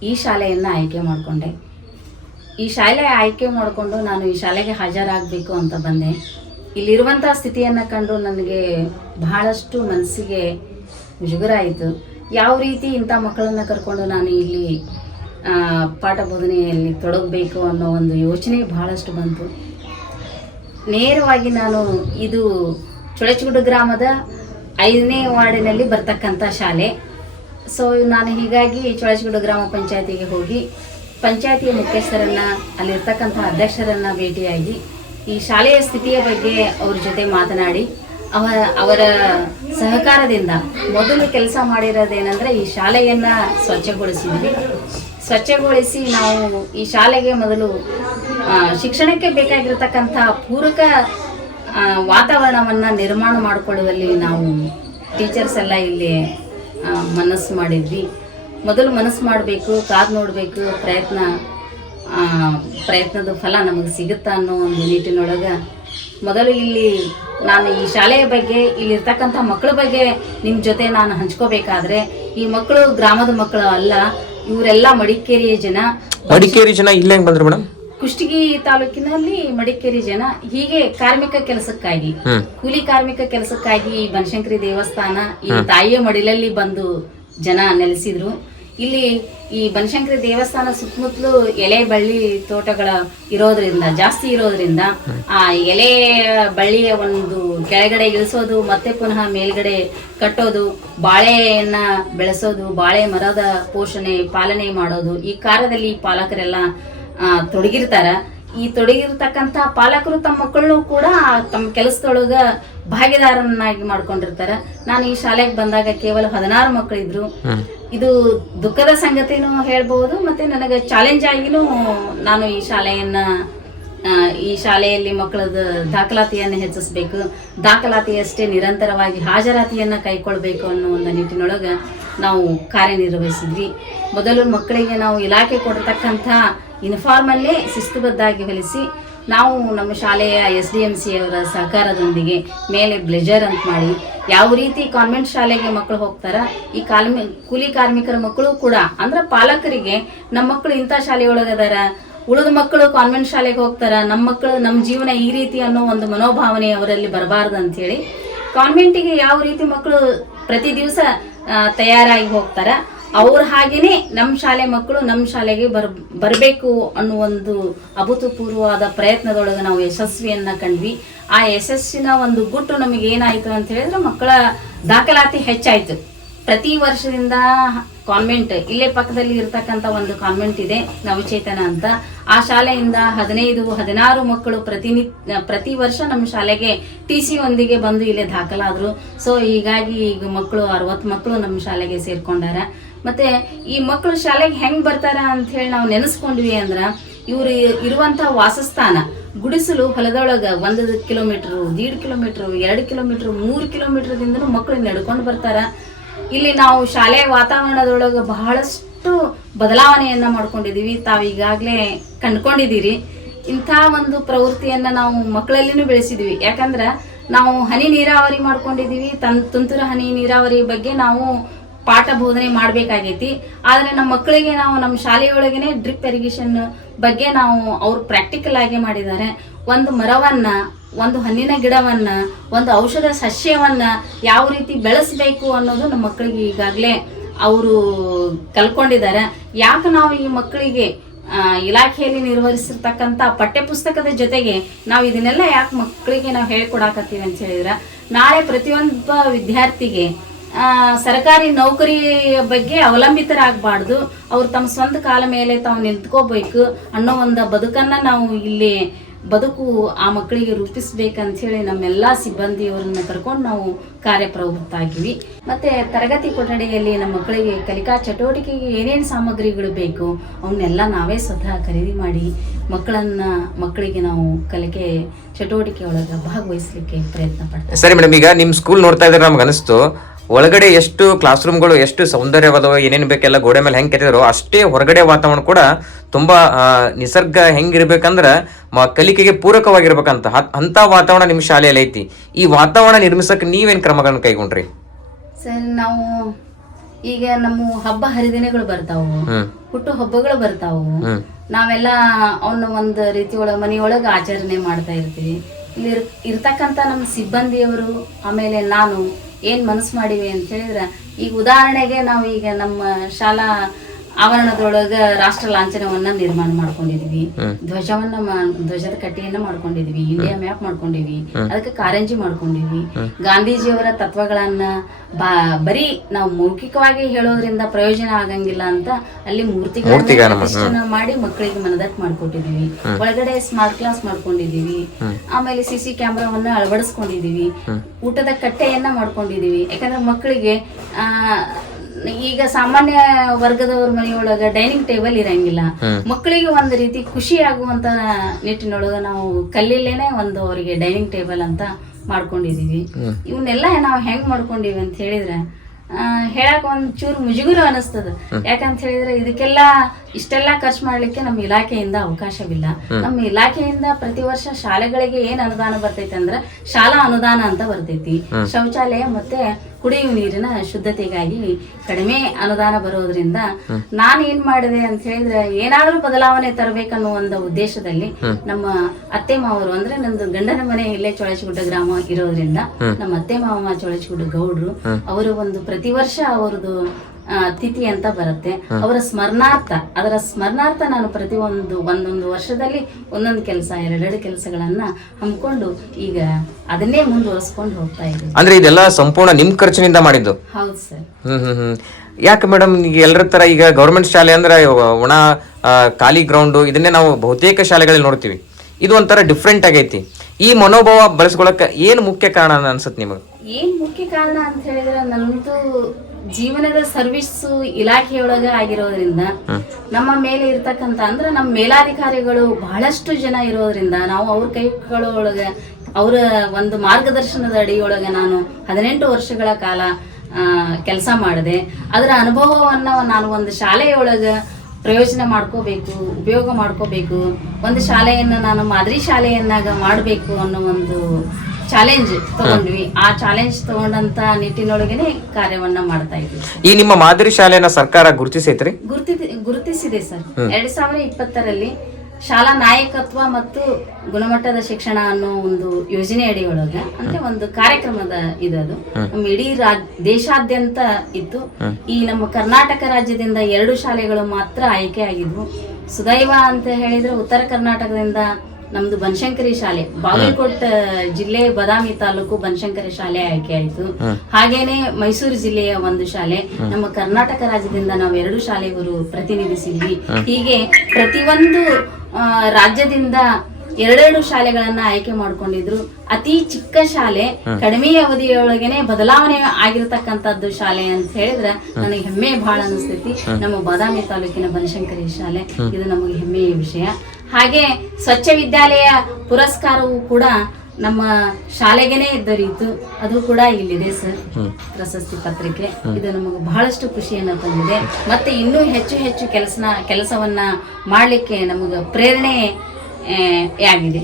ಈ ಶಾಲೆಯನ್ನು ಆಯ್ಕೆ ಮಾಡಿಕೊಂಡೆ. ಈ ಶಾಲೆ ಆಯ್ಕೆ ಮಾಡಿಕೊಂಡು ನಾನು ಈ ಶಾಲೆಗೆ ಹಾಜರಾಗಬೇಕು ಅಂತ ಬಂದೆ. ಇಲ್ಲಿರುವಂಥ ಸ್ಥಿತಿಯನ್ನು ಕಂಡು ನನಗೆ ಬಹಳಷ್ಟು ಮನಸ್ಸಿಗೆ ಮುಜುಗರ ಆಯಿತು. ಯಾವ ರೀತಿ ಇಂಥ ಮಕ್ಕಳನ್ನು ಕರ್ಕೊಂಡು ನಾನು ಇಲ್ಲಿ ಪಾಠ ಬೋಧನೆಯಲ್ಲಿ ತೊಡಗಬೇಕು ಅನ್ನೋ ಒಂದು ಯೋಚನೆ ಬಹಳಷ್ಟು ಬಂತು. ನೇರವಾಗಿ ನಾನು ಇದು ಚೊಳಚಗುಡು ಗ್ರಾಮದ ಐದನೇ ವಾರ್ಡಿನಲ್ಲಿ ಬರ್ತಕ್ಕಂಥ ಶಾಲೆ. ಸೊ ನಾನು ಹೀಗಾಗಿ ಚೊಳಚಗುಡು ಗ್ರಾಮ ಪಂಚಾಯತಿಗೆ ಹೋಗಿ ಪಂಚಾಯತಿಯ ಮುಖ್ಯಸ್ಥರನ್ನ ಅಲ್ಲಿರ್ತಕ್ಕಂಥ ಅಧ್ಯಕ್ಷರನ್ನ ಭೇಟಿಯಾಗಿ ಈ ಶಾಲೆಯ ಸ್ಥಿತಿಯ ಬಗ್ಗೆ ಅವ್ರ ಜೊತೆ ಮಾತನಾಡಿ, ಅವ, ಅವರ ಸಹಕಾರದಿಂದ ಮೊದಲು ಕೆಲಸ ಮಾಡಿರೋದೇನೆಂದರೆ ಈ ಶಾಲೆಯನ್ನು ಸ್ವಚ್ಛಗೊಳಿಸಿದ್ವಿ. ಸ್ವಚ್ಛಗೊಳಿಸಿ ನಾವು ಈ ಶಾಲೆಗೆ ಮೊದಲು ಶಿಕ್ಷಣಕ್ಕೆ ಬೇಕಾಗಿರತಕ್ಕಂಥ ಪೂರಕ ವಾತಾವರಣವನ್ನು ನಿರ್ಮಾಣ ಮಾಡಿಕೊಳ್ಳುವಲ್ಲಿ ನಾವು ಟೀಚರ್ಸ್ ಎಲ್ಲ ಇಲ್ಲಿ ಮನಸ್ಸು ಮಾಡಿದ್ವಿ. ಮೊದಲು ಮನಸ್ಸು ಮಾಡಬೇಕು, ಕಾದು ನೋಡಬೇಕು, ಪ್ರಯತ್ನ ಪ್ರಯತ್ನದ ಫಲ ನಮಗೆ ಸಿಗುತ್ತಾ ಅನ್ನೋ ಒಂದು ನಿಟ್ಟಿನೊಳಗೆ ಮೊದಲು ಇಲ್ಲಿ ನಾನು ಈ ಶಾಲೆಯ ಬಗ್ಗೆ, ಇಲ್ಲಿರ್ತಕ್ಕಂಥ ಮಕ್ಕಳ ಬಗ್ಗೆ ನಿಮ್ಮ ಜೊತೆ ನಾನು ಹಂಚ್ಕೋಬೇಕಾದ್ರೆ ಈ ಮಕ್ಕಳು ಗ್ರಾಮದ ಮಕ್ಕಳು ಅಲ್ಲ, ಇವರೆಲ್ಲ ಮಡಿಕೇರಿಯ ಜನ. ಮಡಿಕೇರಿ ಜನ ಇಲ್ಲೇ ಬಂದ್ರು ಮೇಡಮ್ ಕುಷ್ಟಗಿ ತಾಲೂಕಿನಲ್ಲಿ ಮಡಿಕೇರಿ ಜನ ಹೀಗೆ ಕಾರ್ಮಿಕ ಕೆಲಸಕ್ಕಾಗಿ ಕೂಲಿ ಕಾರ್ಮಿಕ ಕೆಲಸಕ್ಕಾಗಿ ಈ ಬನಶಂಕರಿ ದೇವಸ್ಥಾನ ಈ ತಾಯಿಯ ಮಡಿಲಲ್ಲಿ ಬಂದು ಜನ ನೆಲೆಸಿದ್ರು. ಇಲ್ಲಿ ಈ ಬನಶಂಕರಿ ದೇವಸ್ಥಾನ ಸುತ್ತಮುತ್ತಲು ಎಲೆ ಬಳ್ಳಿ ತೋಟಗಳ ಇರೋದ್ರಿಂದ ಜಾಸ್ತಿ ಇರೋದ್ರಿಂದ ಆ ಎಲೆ ಬಳ್ಳಿಯ ಒಂದು ಕೆಳಗಡೆ ಇಳಿಸೋದು ಮತ್ತೆ ಪುನಃ ಮೇಲ್ಗಡೆ ಕಟ್ಟೋದು ಬಾಳೆಯನ್ನ ಬೆಳೆಸೋದು ಬಾಳೆ ಮರದ ಪೋಷಣೆ ಪಾಲನೆ ಮಾಡೋದು ಈ ಕಾರ್ಯದಲ್ಲಿ ಪಾಲಕರೆಲ್ಲ ತೊಡಗಿರ್ತಾರ. ಈ ತೊಡಗಿರ್ತಕ್ಕಂಥ ಪಾಲಕರು ತಮ್ಮ ಮಕ್ಕಳು ಕೂಡ ತಮ್ಮ ಕೆಲಸದೊಳಗ ಭಾಗಿದಾರನ್ನಾಗಿ ಮಾಡ್ಕೊಂಡಿರ್ತಾರ. ನಾನು ಈ ಶಾಲೆಗೆ ಬಂದಾಗ ಕೇವಲ ಹದಿನಾರು ಮಕ್ಕಳಿದ್ರು. ಇದು ದುಃಖದ ಸಂಗತಿನೂ ಹೇಳ್ಬಹುದು ಮತ್ತೆ ನನಗೆ ಚಾಲೆಂಜ್ ಆಗಿನೂ ನಾನು ಈ ಶಾಲೆಯನ್ನ ಈ ಶಾಲೆಯಲ್ಲಿ ಮಕ್ಕಳದ ದಾಖಲಾತಿಯನ್ನು ಹೆಚ್ಚಿಸಬೇಕು. ದಾಖಲಾತಿಯಷ್ಟೇ ನಿರಂತರವಾಗಿ ಹಾಜರಾತಿಯನ್ನು ಕೈಕೊಳ್ಬೇಕು ಅನ್ನೋ ಒಂದು ನಿಟ್ಟಿನೊಳಗೆ ನಾವು ಕಾರ್ಯನಿರ್ವಹಿಸಿದ್ವಿ. ಮೊದಲು ಮಕ್ಕಳಿಗೆ ನಾವು ಇಲಾಖೆ ಕೊಡತಕ್ಕಂಥ ಯೂನಿಫಾರ್ಮಲ್ಲೇ ಶಿಸ್ತುಬದ್ಧಾಗಿ ಹೊಲಿಸಿ, ನಾವು ನಮ್ಮ ಶಾಲೆಯ ಎಸ್ ಡಿ ಎಂ ಸಿ ಅವರ ಸಹಕಾರದೊಂದಿಗೆ ಮೇಲೆ ಬ್ಲೆಜರ್ ಅಂತ ಮಾಡಿ, ಯಾವ ರೀತಿ ಕಾನ್ವೆಂಟ್ ಶಾಲೆಗೆ ಮಕ್ಕಳು ಹೋಗ್ತಾರ, ಈ ಕಾರ್ಮಿ, ಕೂಲಿ ಕಾರ್ಮಿಕರ ಮಕ್ಕಳು ಕೂಡ, ಅಂದ್ರೆ ಪಾಲಕರಿಗೆ ನಮ್ಮ ಮಕ್ಕಳು ಇಂಥ ಶಾಲೆಯೊಳಗದಾರ ಉಳಿದ ಮಕ್ಕಳು ಕಾನ್ವೆಂಟ್ ಶಾಲೆಗೆ ಹೋಗ್ತಾರ? ನಮ್ಮ ಮಕ್ಕಳು ನಮ್ಮ ಜೀವನ ಈ ರೀತಿ ಅನ್ನೋ ಒಂದು ಮನೋಭಾವನೆ ಅವರಲ್ಲಿ ಬರಬಾರ್ದು ಅಂತೇಳಿ ಕಾನ್ವೆಂಟಿಗೆ ಯಾವ ರೀತಿ ಮಕ್ಕಳು ಪ್ರತಿ ದಿವಸ ತಯಾರಾಗಿ ಹೋಗ್ತಾರ? ಅವ್ರ ಹಾಗೇನೆ ನಮ್ಮ ಶಾಲೆ ಮಕ್ಕಳು ನಮ್ಮ ಶಾಲೆಗೆ ಬರ್, ಬರಬೇಕು ಅನ್ನೋ ಒಂದು ಅಭೂತಪೂರ್ವವಾದ ಪ್ರಯತ್ನದೊಳಗೆ ನಾವು ಯಶಸ್ವಿಯನ್ನ ಕಂಡ್ವಿ. ಆ ಯಶಸ್ಸಿನ ಒಂದು ಗುಟ್ಟು ನಮಗೆ ಏನಾಯ್ತು ಅಂತ ಹೇಳಿದ್ರೆ ಮಕ್ಕಳ ದಾಖಲಾತಿ ಹೆಚ್ಚಾಯ್ತು. ಪ್ರತಿ ವರ್ಷದಿಂದ ಕಾನ್ವೆಂಟ್ ಇಲ್ಲೇ ಪಕ್ಕದಲ್ಲಿ ಇರತಕ್ಕಂತ ಒಂದು ಕಾನ್ವೆಂಟ್ ಇದೆ, ನವಚೇತನ ಅಂತ. ಆ ಶಾಲೆಯಿಂದ ಹದಿನೈದು, ಹದಿನಾರು ಮಕ್ಕಳು ಪ್ರತಿನಿತ್ಯ ಪ್ರತಿ ವರ್ಷ ನಮ್ಮ ಶಾಲೆಗೆ ಟಿ ಸಿ ಒಂದಿಗೆ ಬಂದು ಇಲ್ಲೇ ದಾಖಲಾದ್ರು. ಸೊ ಹೀಗಾಗಿ ಈಗ ಮಕ್ಕಳು, ಅರವತ್ತು ಮಕ್ಕಳು ನಮ್ಮ ಶಾಲೆಗೆ ಸೇರ್ಕೊಂಡಾರ. ಮತ್ತೆ ಈ ಮಕ್ಕಳು ಶಾಲೆಗೆ ಹೆಂಗ್ ಬರ್ತಾರ ಅಂತ ಹೇಳಿ ನಾವು ನೆನೆಸ್ಕೊಂಡ್ವಿ ಅಂದ್ರ, ಇವರು ಇರುವಂತ ವಾಸಸ್ಥಾನ ಗುಡಿಸಲು ಹೊಲದೊಳಗ ಒಂದು ಕಿಲೋಮೀಟರ್, ದೀಡ್ ಕಿಲೋಮೀಟರ್, ಎರಡು ಕಿಲೋಮೀಟರ್, ಮೂರು ಕಿಲೋಮೀಟರ್ದಿಂದನೂ ಮಕ್ಕಳು ನಡ್ಕೊಂಡು ಬರ್ತಾರ. ಇಲ್ಲಿ ನಾವು ಶಾಲೆ ವಾತಾವರಣದೊಳಗೆ ಬಹಳಷ್ಟು ಬದಲಾವಣೆಯನ್ನ ಮಾಡ್ಕೊಂಡಿದೀವಿ. ತಾವು ಈಗಾಗಲೇ ಕಂಡ್ಕೊಂಡಿದ್ದೀರಿ ಇಂಥ ಒಂದು ಪ್ರವೃತ್ತಿಯನ್ನ ನಾವು ಮಕ್ಕಳಲ್ಲಿನೂ ಬೆಳೆಸಿದ್ವಿ. ಯಾಕಂದ್ರೆ ನಾವು ಹನಿ ನೀರಾವರಿ ಮಾಡ್ಕೊಂಡಿದೀವಿ. ತನ್ ತುಂತುರು ಹನಿ ನೀರಾವರಿ ಬಗ್ಗೆ ನಾವು ಪಾಠ ಬೋಧನೆ ಮಾಡಬೇಕಾಗೈತಿ. ಆದರೆ ನಮ್ಮ ಮಕ್ಕಳಿಗೆ ನಾವು ನಮ್ಮ ಶಾಲೆಯೊಳಗೇನೆ ಡ್ರಿಪ್ ಇರಿಗೇಷನ್ ಬಗ್ಗೆ ನಾವು ಅವ್ರು ಪ್ರಾಕ್ಟಿಕಲ್ ಆಗಿ ಮಾಡಿದ್ದಾರೆ. ಒಂದು ಮರವನ್ನ, ಒಂದು ಹಣ್ಣಿನ ಗಿಡವನ್ನ, ಒಂದು ಔಷಧ ಸಸ್ಯವನ್ನ ಯಾವ ರೀತಿ ಬೆಳೆಸಬೇಕು ಅನ್ನೋದು ನಮ್ಮ ಮಕ್ಕಳಿಗೆ ಈಗಾಗಲೇ ಅವರು ಕಲ್ಕೊಂಡಿದ್ದಾರೆ ಯಾಕೆ ನಾವು ಈ ಮಕ್ಕಳಿಗೆ ಇಲಾಖೆಯಲ್ಲಿ ನಿರ್ವಹಿಸಿರ್ತಕ್ಕಂಥ ಪಠ್ಯಪುಸ್ತಕದ ಜೊತೆಗೆ ನಾವು ಇದನ್ನೆಲ್ಲ ಯಾಕೆ ಮಕ್ಕಳಿಗೆ ನಾವು ಹೇಳ್ಕೊಡಾಕತ್ತೀವಿ ಅಂತ ಹೇಳಿದ್ರೆ, ನಾಳೆ ಪ್ರತಿಯೊಬ್ಬ ವಿದ್ಯಾರ್ಥಿಗೆ ಸರ್ಕಾರಿ ನೌಕರಿ ಬಗ್ಗೆ ಅವಲಂಬಿತರಾಗಬಾರ್ದು. ಅವ್ರು ತಮ್ಮ ಸ್ವಂತ ಕಾಲ ಮೇಲೆ ತಾವು ನಿಂತ್ಕೋಬೇಕು ಅನ್ನೋ ಒಂದು ಬದುಕನ್ನು ನಾವು ಇಲ್ಲಿ ಬದುಕು ಆ ಮಕ್ಕಳಿಗೆ ರೂಪಿಸ್ಬೇಕಂತ ಹೇಳಿ ನಮ್ಮೆಲ್ಲ ಸಿಬ್ಬಂದಿಯವರನ್ನ ಕರ್ಕೊಂಡು ನಾವು ಕಾರ್ಯಪ್ರವೃತ್ತ ಆಗಿವಿ ಮತ್ತೆ ತರಗತಿ ಕೊಠಡಿಯಲ್ಲಿ ನಮ್ಮ ಮಕ್ಕಳಿಗೆ ಕಲಿಕಾ ಚಟುವಟಿಕೆಗೆ ಏನೇನು ಸಾಮಗ್ರಿಗಳು ಬೇಕು ಅವನ್ನೆಲ್ಲ ನಾವೇ ಸ್ವತಃ ಖರೀದಿ ಮಾಡಿ ಮಕ್ಕಳನ್ನ, ಮಕ್ಕಳಿಗೆ ನಾವು ಕಲಿಕೆ ಚಟುವಟಿಕೆ ಒಳಗೆ ಭಾಗವಹಿಸಲಿಕ್ಕೆ ಪ್ರಯತ್ನ ಪಡ್ತೇವೆ. ಸರಿ ಮೇಡಮ್ ಈಗ ನಿಮ್ಮ ಸ್ಕೂಲ್ ನೋಡ್ತಾ ಇದ್ರೆ ನಮ್ಗೆ ಅನಿಸ್ತು ಒಳಗಡೆ ಎಷ್ಟು ಕ್ಲಾಸ್ ರೂಮ್ಗಳು ಎಷ್ಟು ಸೌಂದರ್ಯವಾದವು ಏನೇನು ಬೇಕೆಲ್ಲ ಗೋಡೆ ಮೇಲೆ ಹೆಂಗೆ ಕೆತ್ತಿದ್ರು ಅಷ್ಟೇ ಹೊರಗಡೆ ವಾತಾವರಣ ಕೂಡ ತುಂಬಾ ನಿಸರ್ಗ ಹೆಂಗಿರ್ಬೇಕಂದ್ರ ಮ ಕಲಿಕೆಗೆ ಪೂರಕವಾಗಿರ್ಬೇಕಂತ. ಅಂತ ವಾತಾವರಣ ನಿಮ್ಮ ಶಾಲೆಯಲ್ಲಿ ಐತಿ. ಈ ವಾತಾವರಣ ನಿರ್ಮಿಸಕ್ ನೀವೇನ್ ಕ್ರಮಗಳನ್ನು ಕೈಗೊಂಡ್ರಿ? ಸರ್ ನಾವು ಈಗ ನಮ್ಮ ಹಬ್ಬ ಹರಿದಿನಗಳು ಬರ್ತಾವು. ಹುಟ್ಟು ಹಬ್ಬಗಳು ಬರ್ತಾವು. ನಾವೆಲ್ಲ ಅವನ್ನ ಒಂದು ರೀತಿ ಒಳಗೆ ಮನೆಯೊಳಗೆ ಆಚರಣೆ ಮಾಡ್ತಾ ಇರ್ತೀವಿ. ಇಲ್ಲಿ ಇರ್ತಕ್ಕಂಥ ನಮ್ಮ ಸಿಬ್ಬಂದಿಯವರು ಆಮೇಲೆ ನಾನು ಏನು ಮನಸ್ಸು ಮಾಡಿವೆ ಅಂತ ಹೇಳಿದ್ರೆ ಈಗ ಉದಾಹರಣೆಗೆ ನಾವು ಈಗ ನಮ್ಮ ಶಾಲಾ ಆವರಣದೊಳಗ ರಾಷ್ಟ್ರ ಲಾಂಛನವನ್ನ ನಿರ್ಮಾಣ ಮಾಡ್ಕೊಂಡಿದ್ವಿ. ಧ್ವಜವನ್ನ ಧ್ವಜದ ಕಟ್ಟೆಯನ್ನ ಮಾಡ್ಕೊಂಡಿದ್ವಿ. ಇಂಡಿಯಾ ಮ್ಯಾಪ್ ಮಾಡ್ಕೊಂಡಿವಿ ಅದಕ್ಕೆ ಕಾರಂಜಿ ಮಾಡ್ಕೊಂಡಿವಿ ಗಾಂಧೀಜಿಯವರ ತತ್ವಗಳನ್ನ ಬರೀ ನಾವು ಮೌಖಿಕವಾಗಿ ಹೇಳೋದ್ರಿಂದ ಪ್ರಯೋಜನ ಆಗಂಗಿಲ್ಲ ಅಂತ ಅಲ್ಲಿ ಮೂರ್ತಿಗಳನ್ನ ಮಾಡಿ ಮಕ್ಕಳಿಗೆ ಮನದಟ್ಟು ಮಾಡ್ಕೊಟ್ಟಿದೀವಿ ಒಳಗಡೆ ಸ್ಮಾರ್ಟ್ ಕ್ಲಾಸ್ ಮಾಡ್ಕೊಂಡಿದೀವಿ ಆಮೇಲೆ ಸಿಸಿ ಸಿ ಕ್ಯಾಮ್ರಾವನ್ನ ಅಳವಡಿಸ್ಕೊಂಡಿದೀವಿ ಊಟದ ಕಟ್ಟೆಯನ್ನ ಮಾಡ್ಕೊಂಡಿದೀವಿ ಯಾಕಂದ್ರೆ ಮಕ್ಕಳಿಗೆ ಆ ಈಗ ಸಾಮಾನ್ಯ ವರ್ಗದವ್ರ ಮನೆಯೊಳಗ ಡೈನಿಂಗ್ ಟೇಬಲ್ ಇರಂಗಿಲ್ಲ. ಮಕ್ಕಳಿಗೆ ಒಂದು ರೀತಿ ಖುಷಿ ಆಗುವಂತ ನಿಟ್ಟಿನೊಳಗ ನಾವು ಕಲ್ಲಿಲ್ಲೇನೆ ಒಂದು ಅವರಿಗೆ ಡೈನಿಂಗ್ ಟೇಬಲ್ ಅಂತ ಮಾಡ್ಕೊಂಡಿದೀವಿ. ಇವನ್ನೆಲ್ಲ ನಾವು ಹೆಂಗ್ ಮಾಡ್ಕೊಂಡಿವಿ ಅಂತ ಹೇಳಿದ್ರೆ ಹೇಳಕ್ ಒಂದ್ ಚೂರು ಮುಜುಗುರ ಅನಿಸ್ತದ. ಯಾಕಂತ ಹೇಳಿದ್ರೆ ಇದಕ್ಕೆಲ್ಲ ಇಷ್ಟೆಲ್ಲ ಖರ್ಚು ಮಾಡ್ಲಿಕ್ಕೆ ನಮ್ಮ ಇಲಾಖೆಯಿಂದ ಅವಕಾಶವಿಲ್ಲ. ನಮ್ಮ ಇಲಾಖೆಯಿಂದ ಪ್ರತಿ ವರ್ಷ ಶಾಲೆಗಳಿಗೆ ಏನ್ ಅನುದಾನ ಬರ್ತೈತೆ ಅಂದ್ರ ಶಾಲಾ ಅನುದಾನ ಅಂತ ಬರ್ತೈತಿ. ಶೌಚಾಲಯ ಮತ್ತೆ ಕುಡಿಯುವ ನೀರಿನ ಶುದ್ಧತೆಗಾಗಿ ಕಡಿಮೆ ಅನುದಾನ ಬರೋದ್ರಿಂದ ನಾನು ಏನ್ ಮಾಡಿದೆ ಅಂತ ಹೇಳಿದ್ರೆ ಏನಾದ್ರೂ ಬದಲಾವಣೆ ತರಬೇಕನ್ನೋ ಒಂದು ಉದ್ದೇಶದಲ್ಲಿ ನಮ್ಮ ಅತ್ತೆ ಮಾವರು ಅಂದ್ರೆ ನಂದು ಗಂಡನ ಮನೆ ಇಲ್ಲೇ ಚೊಳಚಗುಡ್ಡ ಗ್ರಾಮ ಇರೋದ್ರಿಂದ ನಮ್ಮ ಅತ್ತೆ ಮಾವ ಚೊಳಚಗುಡ್ಡ ಗೌಡ್ರು ಅವರು ಒಂದು ಪ್ರತಿ ವರ್ಷ ಅವರದು ತಿಥಿ ಅಂತ ಬರುತ್ತೆ. ಅವರ ಸ್ಮರಣಾರ್ಥ ಅದರ ಸ್ಮರಣಾರ್ಥ ನಾನು ಪ್ರತಿ ಒಂದು ಒಂದೊಂದು ವರ್ಷದಲ್ಲಿ ಒಂದೊಂದು ಕೆಲಸ ಎರಡೆರಡು ಕೆಲಸಗಳನ್ನ ಹಮ್ಮಿಕೊಂಡು ಈಗ ಅದನ್ನೇ ಮುಂದುವರಿಸ್ಕೊಂಡು ಹೋಗ್ತಾ ಇದ್ದೀನಿ ಅಂದ್ರೆ ಇದೆಲ್ಲ ಸಂಪೂರ್ಣ ನಿಮ್ ಖರ್ಚಿನಿಂದ ಮಾಡಿದ್ದು? ಹೌದು ಸರ್. ಹ್ಮ್ ಹ್ಮ್ ಹ್ಮ್. ಯಾಕೆ ಮೇಡಮ್ ಈಗ ಎಲ್ಲರ ತರ ಈಗ ಗೌರ್ಮೆಂಟ್ ಶಾಲೆ ಅಂದ್ರೆ ಒಣ ಆ, ಖಾಲಿ ಗ್ರೌಂಡ್ ಇದನ್ನೇ ನಾವು ಬಹುತೇಕ ಶಾಲೆಗಳಲ್ಲಿ ನೋಡ್ತೀವಿ. ಇದು ಒಂಥರ ಡಿಫ್ರೆಂಟ್ ಆಗೈತಿ. ಈ ಮನೋಭಾವ ಬಳಸ್ಕೊಳಕ್ಕೆ ಏನ್ ಮುಖ್ಯ ಕಾರಣ ಅನ್ಸುತ್ತೆ ನಿಮಗೆ? ಏನ್ ಮುಖ್ಯ ಕಾರಣ ಅಂತ ಹೇಳಿದ್ರೆ ನಮ್ದು ಜೀವನದ ಸರ್ವಿಸ್ ಇಲಾಖೆಯೊಳಗ ಆಗಿರೋದ್ರಿಂದ ನಮ್ಮ ಮೇಲೆ ಇರ್ತಕ್ಕಂತ ಅಂದ್ರೆ ನಮ್ಮ ಮೇಲಾಧಿಕಾರಿಗಳು ಬಹಳಷ್ಟು ಜನ ಇರೋದ್ರಿಂದ ನಾವು ಅವ್ರ ಕೈಗಳೊಳಗ ಅವರ ಒಂದು ಮಾರ್ಗದರ್ಶನದ ಅಡಿಯೊಳಗೆ ನಾನು ಹದಿನೆಂಟು ವರ್ಷಗಳ ಕಾಲ ಕೆಲಸ ಮಾಡಿದೆ. ಅದರ ಅನುಭವವನ್ನ ನಾನು ಒಂದು ಶಾಲೆಯೊಳಗೆ ಪ್ರಯೋಜನ ಮಾಡ್ಕೋಬೇಕು ಉಪಯೋಗ ಮಾಡ್ಕೋಬೇಕು ಒಂದು ಶಾಲೆಯನ್ನು ನಾನು ಮಾದರಿ ಶಾಲೆಯನ್ನಾಗ ಮಾಡಬೇಕು ಅನ್ನೋ ಒಂದು ಚಾಲೆಂಜ್ ತಗೊಂಡ್ವಿ. ಆ ಚಾಲೆಂಜ್ ತಗೊಂಡಂತ ನಿಟ್ಟಿನೊಳಗೇನೆ ಕಾರ್ಯವನ್ನ ಮಾಡ್ತಾ ಇದ್ವಿ ಈ ನಿಮ್ಮ ಮಾದರಿ ಶಾಲೆಯನ್ನ ಸರ್ಕಾರ ಗುರುತಿಸೈತ್ರಿ? ಗುರುತಿ ಗುರುತಿಸಿದೆ ಸರ್. ಎರಡ್ ಸಾವಿರ ಇಪ್ಪತ್ತರಲ್ಲಿ ಶಾಲಾ ನಾಯಕತ್ವ ಮತ್ತು ಗುಣಮಟ್ಟದ ಶಿಕ್ಷಣ ಅನ್ನೋ ಒಂದು ಯೋಜನೆ ಅಡಿಯೊಳಗ ಅಂದ್ರೆ ಒಂದು ಕಾರ್ಯಕ್ರಮದ ಇದದು ನಮ್ಮ ಇಡೀ ರಾಜ್ ದೇಶಾದ್ಯಂತ ಇತ್ತು. ಈ ನಮ್ಮ ಕರ್ನಾಟಕ ರಾಜ್ಯದಿಂದ ಎರಡು ಶಾಲೆಗಳು ಮಾತ್ರ ಆಯ್ಕೆ ಆಗಿದ್ವು. ಸುದೈವ ಅಂತ ಹೇಳಿದ್ರೆ ಉತ್ತರ ಕರ್ನಾಟಕದಿಂದ ನಮ್ದು ಬನಶಂಕರಿ ಶಾಲೆ ಬಾಗಲಕೋಟೆ ಜಿಲ್ಲೆ ಬದಾಮಿ ತಾಲೂಕು ಬನಶಂಕರಿ ಶಾಲೆ ಆಯ್ಕೆ ಆಯ್ತು. ಹಾಗೇನೆ ಮೈಸೂರು ಜಿಲ್ಲೆಯ ಒಂದು ಶಾಲೆ ನಮ್ಮ ಕರ್ನಾಟಕ ರಾಜ್ಯದಿಂದ ನಾವು ಎರಡು ಶಾಲೆಗಳು ಪ್ರತಿನಿಧಿಸಿದ್ವಿ. ಹೀಗೆ ಪ್ರತಿಯೊಂದು ಆ, ರಾಜ್ಯದಿಂದ ಎರಡೆರಡು ಶಾಲೆಗಳನ್ನ ಆಯ್ಕೆ ಮಾಡ್ಕೊಂಡಿದ್ರು. ಅತಿ ಚಿಕ್ಕ ಶಾಲೆ ಕಡಿಮೆ ಅವಧಿಯೊಳಗೇನೆ ಬದಲಾವಣೆ ಆಗಿರತಕ್ಕಂತದ್ದು ಶಾಲೆ ಅಂತ ಹೇಳಿದ್ರೆ ನನಗೆ ಹೆಮ್ಮೆ ಬಹಳ ಅನಿಸ್ತೈತಿ. ನಮ್ಮ ಬಾದಾಮಿ ತಾಲೂಕಿನ ಬನಶಂಕರಿ ಶಾಲೆ ಇದು ನಮಗೆ ಹೆಮ್ಮೆಯ ವಿಷಯ. ಹಾಗೆ ಸ್ವಚ್ಛ ವಿದ್ಯಾಲಯ ಪುರಸ್ಕಾರವು ಕೂಡ ನಮ್ಮ ಶಾಲೆಗೆನೆ ದೊರೆಯಿತು. ಅದು ಕೂಡ ಇಲ್ಲಿದೆ ಸರ್. ಪ್ರಶಸ್ತಿ ಪತ್ರಿಕೆ. ಇದು ನಮಗೆ ಬಹಳಷ್ಟು ಖುಷಿಯನ್ನು ತಂದಿದೆ. ಮತ್ತೆ ಇನ್ನೂ ಹೆಚ್ಚು ಹೆಚ್ಚು ಕೆಲಸನ ಕೆಲಸವನ್ನ ಮಾಡಲಿಕ್ಕೆ ನಮಗೆ ಪ್ರೇರಣೆ ಆಗಿದೆ.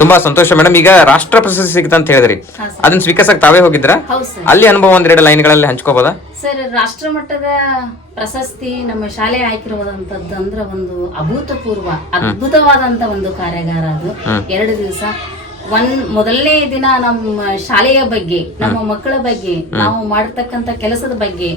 ತುಂಬಾ ಸಂತೋಷ ಮೇಡಮ್. ಈಗ ರಾಷ್ಟ್ರ ಪ್ರಶಸ್ತಿ ಸಿಗುತ್ತೆ ಅಂತ ಹೇಳಿದ್ರಿ. ಅದನ್ನ ಸ್ವೀಕರಿಸಕ್ ತಾವೇ ಹೋಗಿದ್ರ ಅಲ್ಲಿ ಅನುಭವ ಒಂದೆರಡು ಲೈನ್ಗಳಲ್ಲಿ ಹಂಚ್ಕೋಬೋದಾ? ಸರ್ ರಾಷ್ಟ್ರ ಮಟ್ಟದ ಪ್ರಶಸ್ತಿ ನಮ್ಮ ಶಾಲೆ ಆಯ್ಕಿರುವಂತದ್ದು ಅಂದ್ರೆ ಒಂದು ಅಭೂತಪೂರ್ವ ಅದ್ಭುತವಾದಂತ ಒಂದು ಕಾರ್ಯಾಗಾರ ಅದು. ಎರಡು ದಿವಸ. ಒಂದ್ ಮೊದಲನೇ ದಿನ ನಮ್ಮ ಶಾಲೆಯ ಬಗ್ಗೆ ನಮ್ಮ ಮಕ್ಕಳ ಬಗ್ಗೆ ನಾವು ಮಾಡತಕ್ಕಂತ ಕೆಲಸದ ಬಗ್ಗೆ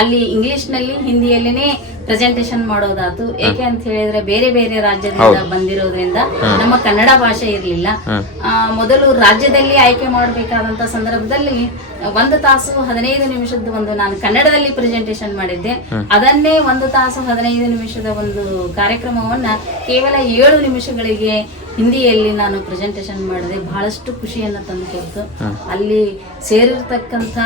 ಅಲ್ಲಿ ಇಂಗ್ಲಿಷ್ನಲ್ಲಿ ಹಿಂದಿಯಲ್ಲಿನೇ ಪ್ರೆಸೆಂಟೇಶನ್ ಮಾಡೋದಾತು ಏಕೆ ಅಂತ ಹೇಳಿದ್ರೆ ಬೇರೆ ಬೇರೆ ರಾಜ್ಯದಿಂದ ಬಂದಿರೋದ್ರಿಂದ ನಮ್ಮ ಕನ್ನಡ ಭಾಷೆ ಇರಲಿಲ್ಲ. ಮೊದಲು ರಾಜ್ಯದಲ್ಲಿ ಆಯ್ಕೆ ಮಾಡಬೇಕಾದಂತ ಸಂದರ್ಭದಲ್ಲಿ ಒಂದು ತಾಸು ಹದಿನೈದು ನಿಮಿಷದ ಒಂದು ನಾನು ಕನ್ನಡದಲ್ಲಿ ಪ್ರೆಸೆಂಟೇಶನ್ ಮಾಡಿದ್ದೆ. ಅದನ್ನೇ ಒಂದು ತಾಸು ಹದಿನೈದು ನಿಮಿಷದ ಒಂದು ಕಾರ್ಯಕ್ರಮವನ್ನ ಕೇವಲ ಏಳು ನಿಮಿಷಗಳಿಗೆ ಹಿಂದಿಯಲ್ಲಿ ನಾನು ಪ್ರೆಸೆಂಟೇಶನ್ ಮಾಡಿದೆ. ಬಹಳಷ್ಟು ಖುಷಿಯನ್ನ ತಂದುಕೊಡ್ತು ಅಲ್ಲಿ ಸೇರಿರ್ತಕ್ಕಂಥ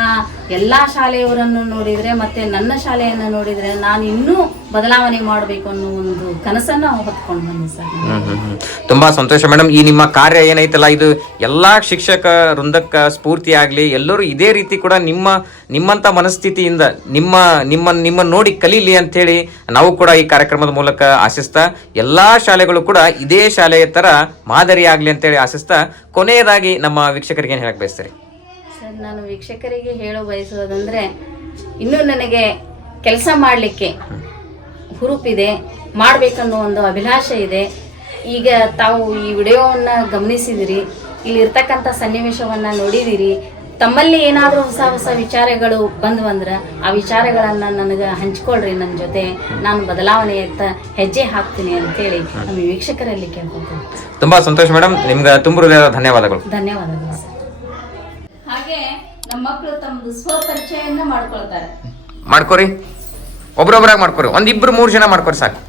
ಎಲ್ಲಾ ಶಾಲೆಯವರನ್ನು ನೋಡಿದ್ರೆ ಮತ್ತೆ ನನ್ನ ಶಾಲೆಯನ್ನು ನೋಡಿದ್ರೆ ನಾನು ಇನ್ನೂ ಬದಲಾವಣೆ ಮಾಡಬೇಕು ಅನ್ನೋ ಒಂದು ಕನಸನ್ನ ಹೊತ್ಕೊಂಡು ಬಂದೆ ಸರ್. ಹ್ಮ್ ಹ್ಮ್ ಹ್ಮ್. ತುಂಬಾ ಸಂತೋಷ ಮೇಡಮ್. ಈ ನಿಮ್ಮ ಕಾರ್ಯ ಏನೈತಲ್ಲ ಇದು ಎಲ್ಲಾ ಶಿಕ್ಷಕ ವೃಂದಕ್ಕ ಸ್ಫೂರ್ತಿ ಆಗ್ಲಿ ಎಲ್ಲರೂ ಇದೇ ರೀತಿ ಕೂಡ ನಿಮ್ಮ ನಿಮ್ಮಂತ ಮನಸ್ಥಿತಿಯಿಂದ ನಿಮ್ಮ ನಿಮ್ಮ ನಿಮ್ಮ ನೋಡಿ ಕಲೀಲಿ ಅಂತ ಹೇಳಿ ನಾವು ಕೂಡ ಈ ಕಾರ್ಯಕ್ರಮದ ಮೂಲಕ ಆಶಿಸ್ತಾ ಎಲ್ಲಾ ಶಾಲೆಗಳು ಕೂಡ ಇದೇ ಶಾಲೆಯ ತರ ಮಾದರಿ ಆಗ್ಲಿ ಅಂತೇಳಿ ಆಶಿಸ್ತಾ ಕೊನೆಯದಾಗಿ ನಮ್ಮ ವೀಕ್ಷಕರಿಗೆ ಏನ್ ಹೇಳಕ್ ಬಯಸ್ತೀರಿ? ಸರ್ ನಾನು ವೀಕ್ಷಕರಿಗೆ ಹೇಳೋ ಬಯಸೋದಂದ್ರೆ ಇನ್ನೂ ನನಗೆ ಕೆಲಸ ಮಾಡಲಿಕ್ಕೆ ಹುರುಪಿದೆ ಮಾಡಬೇಕನ್ನೋ ಒಂದು ಅಭಿಲಾಷೆ ಇದೆ. ಈಗ ತಾವು ಈ ವಿಡಿಯೋವನ್ನು ಗಮನಿಸಿದಿರಿ ಇಲ್ಲಿ ಇರ್ತಕ್ಕಂಥ ಸನ್ನಿವೇಶವನ್ನು ನೋಡಿದಿರಿ ತಮ್ಮಲ್ಲಿ ಏನಾದರೂ ಹೊಸ ಹೊಸ ವಿಚಾರಗಳು ಬಂದ್ವಂದ್ರೆ ಆ ವಿಚಾರಗಳನ್ನು ನನಗೆ ಹಂಚ್ಕೊಳ್ರಿ ನನ್ನ ಜೊತೆ ನಾನು ಬದಲಾವಣೆಯತ್ತ ಹೆಜ್ಜೆ ಹಾಕ್ತೀನಿ ಅಂತೇಳಿ ನಮ್ಮ ವೀಕ್ಷಕರಲ್ಲಿ ಕೇಳ್ಕೊತೀನಿ. ತುಂಬಾ ಸಂತೋಷ ಮೇಡಮ್ ನಿಮ್ಗೆ ತುಂಬ ಧನ್ಯವಾದಗಳು. ಧನ್ಯವಾದಗಳು ಸರ್. ಹಾಗೆ ನಮ್ಮ ಮಕ್ಕಳು ತಮ್ಮದು ಸ್ವಪರಿಚಯನ್ನ ಮಾಡ್ಕೊಳ್ತಾರೆ. ಮಾಡ್ಕೋರಿ. ಒಬ್ರೋಬ್ರಾಗಿ ಮಾಡ್ಕೊರು ಒಂದಿಬ್ಬರು ಮೂರು ಜನ ಮಾಡ್ಕೊರು ಸಾಕು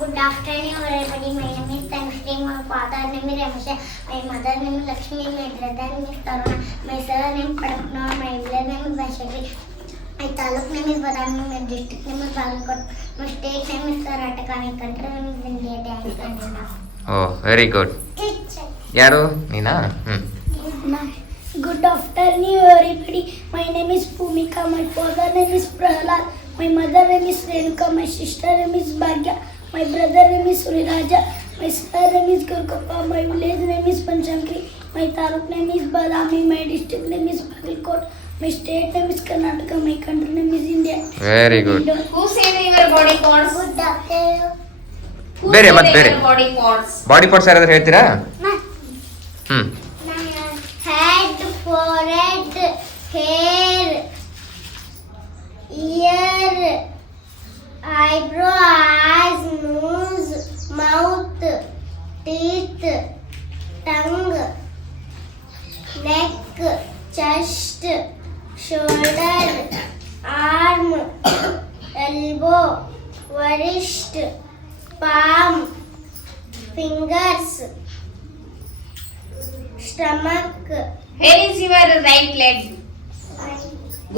ಗುಡ್ ಆಫ್ಟರ್ನೂ ಒಳ್ಳೆ ಬಡಿ ಮಿಸ್ ಅನ್ ಸ್ಟ್ರೀಮ್ on ಪಾಠಾಣೆ ಮೀರೆ ಮದರ್ ನೇಮ್ ಲಕ್ಷ್ಮಿ ಮದ್ರೆ ತಾನೇ ತರುಣಾ ಮೈಸರ ನೇಮ್ ಪಡಪನೋ ಮೈನೆ ನೇಮ್ ವಶಶಿ ಐ ತಾಲ್ಲೂಕ್ ನೇಮ್ ಬದಾನಿ ಡಿಸ್ಟ್ರಿಕ್ಟ್ ನೇಮ್ ಫಾಲಿಕಟ್ must name oh very good ಯಾರು ನೀನಾ Good afternoon, everybody. My name is Bhumika. My father name is Prahlad. My mother name is Renuka. My sister name is Bhagya. My brother name is Suriraja. My sir name is Gurkappa. My village name is Panchankri. My taluk name is Badami. My district name is Bagalkot. My state name is Karnataka. My country name is India. Very good who save your body parts Good afternoon. ಬೇರೆ, ಮತ್ತ್ ಬೇರೆ. ಬಾಡಿ ಪಾರ್ಟ್ಸ್ ಬಾಡಿ ಪಾರ್ಟ್ಸ್ ಯಾರಾದ್ರೂ ಹೇಳ್ತೀರಾ ಹ್ಮ್ head, Forehead, hair, ear, eyebrow, eyes, nose, mouth, teeth, tongue, neck, chest, shoulder, arm, elbow, wrist, palm, fingers, stomach, Here is your right leg.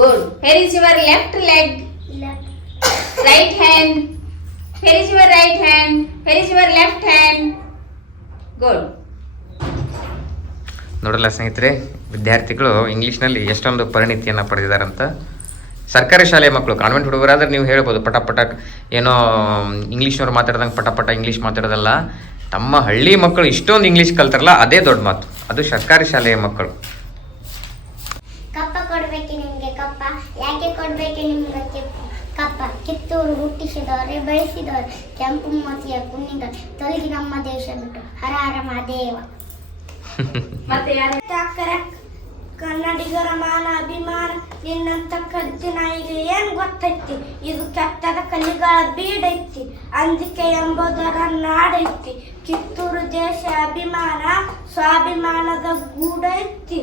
Good. Here is your left leg. Right hand. Here is your right hand. Here is your left hand. Good. ನೋಡಲ್ಲ ಸ್ನೇಹಿತರೆ, ವಿದ್ಯಾರ್ಥಿಗಳು ಇಂಗ್ಲೀಷ್ನಲ್ಲಿ ಎಷ್ಟೊಂದು ಪರಿಣಿತಿಯನ್ನು ಪಡೆದಿದ್ದಾರಂತ ಸರ್ಕಾರಿ ಶಾಲೆಯ ಮಕ್ಕಳು ಕಾನ್ವೆಂಟ್ ಹುಡುಗರಾದ್ರೆ ನೀವು ಹೇಳ್ಬೋದು ಪಟ ಪಟ ಏನೋ, ಇಂಗ್ಲೀಷ್ನವ್ರು ಮಾತಾಡ್ದಂಗೆ ಪಟ ಪಟ ಇಂಗ್ಲೀಷ್ ಮಾತಾಡೋದಲ್ಲ ತಮ್ಮ ಹಳ್ಳಿ ಮಕ್ಕಳು ಇಷ್ಟೊಂದು ಇಂಗ್ಲೀಷ್ ಕಲ್ತಾರಲ್ಲ, ಅದೇ ದೊಡ್ಡ ಮಾತು ಅದು ಸರ್ಕಾರಿ ಶಾಲೆಯ ಮಕ್ಕಳು. ಕಪ್ಪ ಕೊಡ್ಬೇಕು ನಿಮ್ಗೆ ಕಪ್ಪ? ಯಾಕೆ ಕೊಡ್ಬೇಕು ನಿಮ್ಗೆ ಕಪ್ಪ ಕಿತ್ತೂರು ಹುಟ್ಟಿಸಿದವರೇ ಬೆಳೆಸಿದವರು ಕೆಂಪು ಮೋತಿಯ ಕುಣ್ಣಿದ ತೊಲಗಿ ನಮ್ಮ ದೇಶ ಬಿಟ್ಟು ಹರ ಹರ ಮಹಾದೇವ ಮತ್ತೆ ಯಾರು? ಕನ್ನಡಿಗರ ಮಾನ ಅಭಿಮಾನ, ನಿನ್ನಂತ ಕದ್ದಿ ನಾಯಿಗೆ ಏನ್ ಗೊತ್ತೈತಿ? ಇದು ಕೆಟ್ಟದ ಕಲಿಗಳ ಬೀಡೈತಿ. ಅಂದಿಕೆ ಎಂಬುದರ ನಾಡೈತಿ. ಕಿತ್ತೂರು ದೇಶ ಅಭಿಮಾನ, ಸ್ವಾಭಿಮಾನದ ಗೂಡೈತಿ.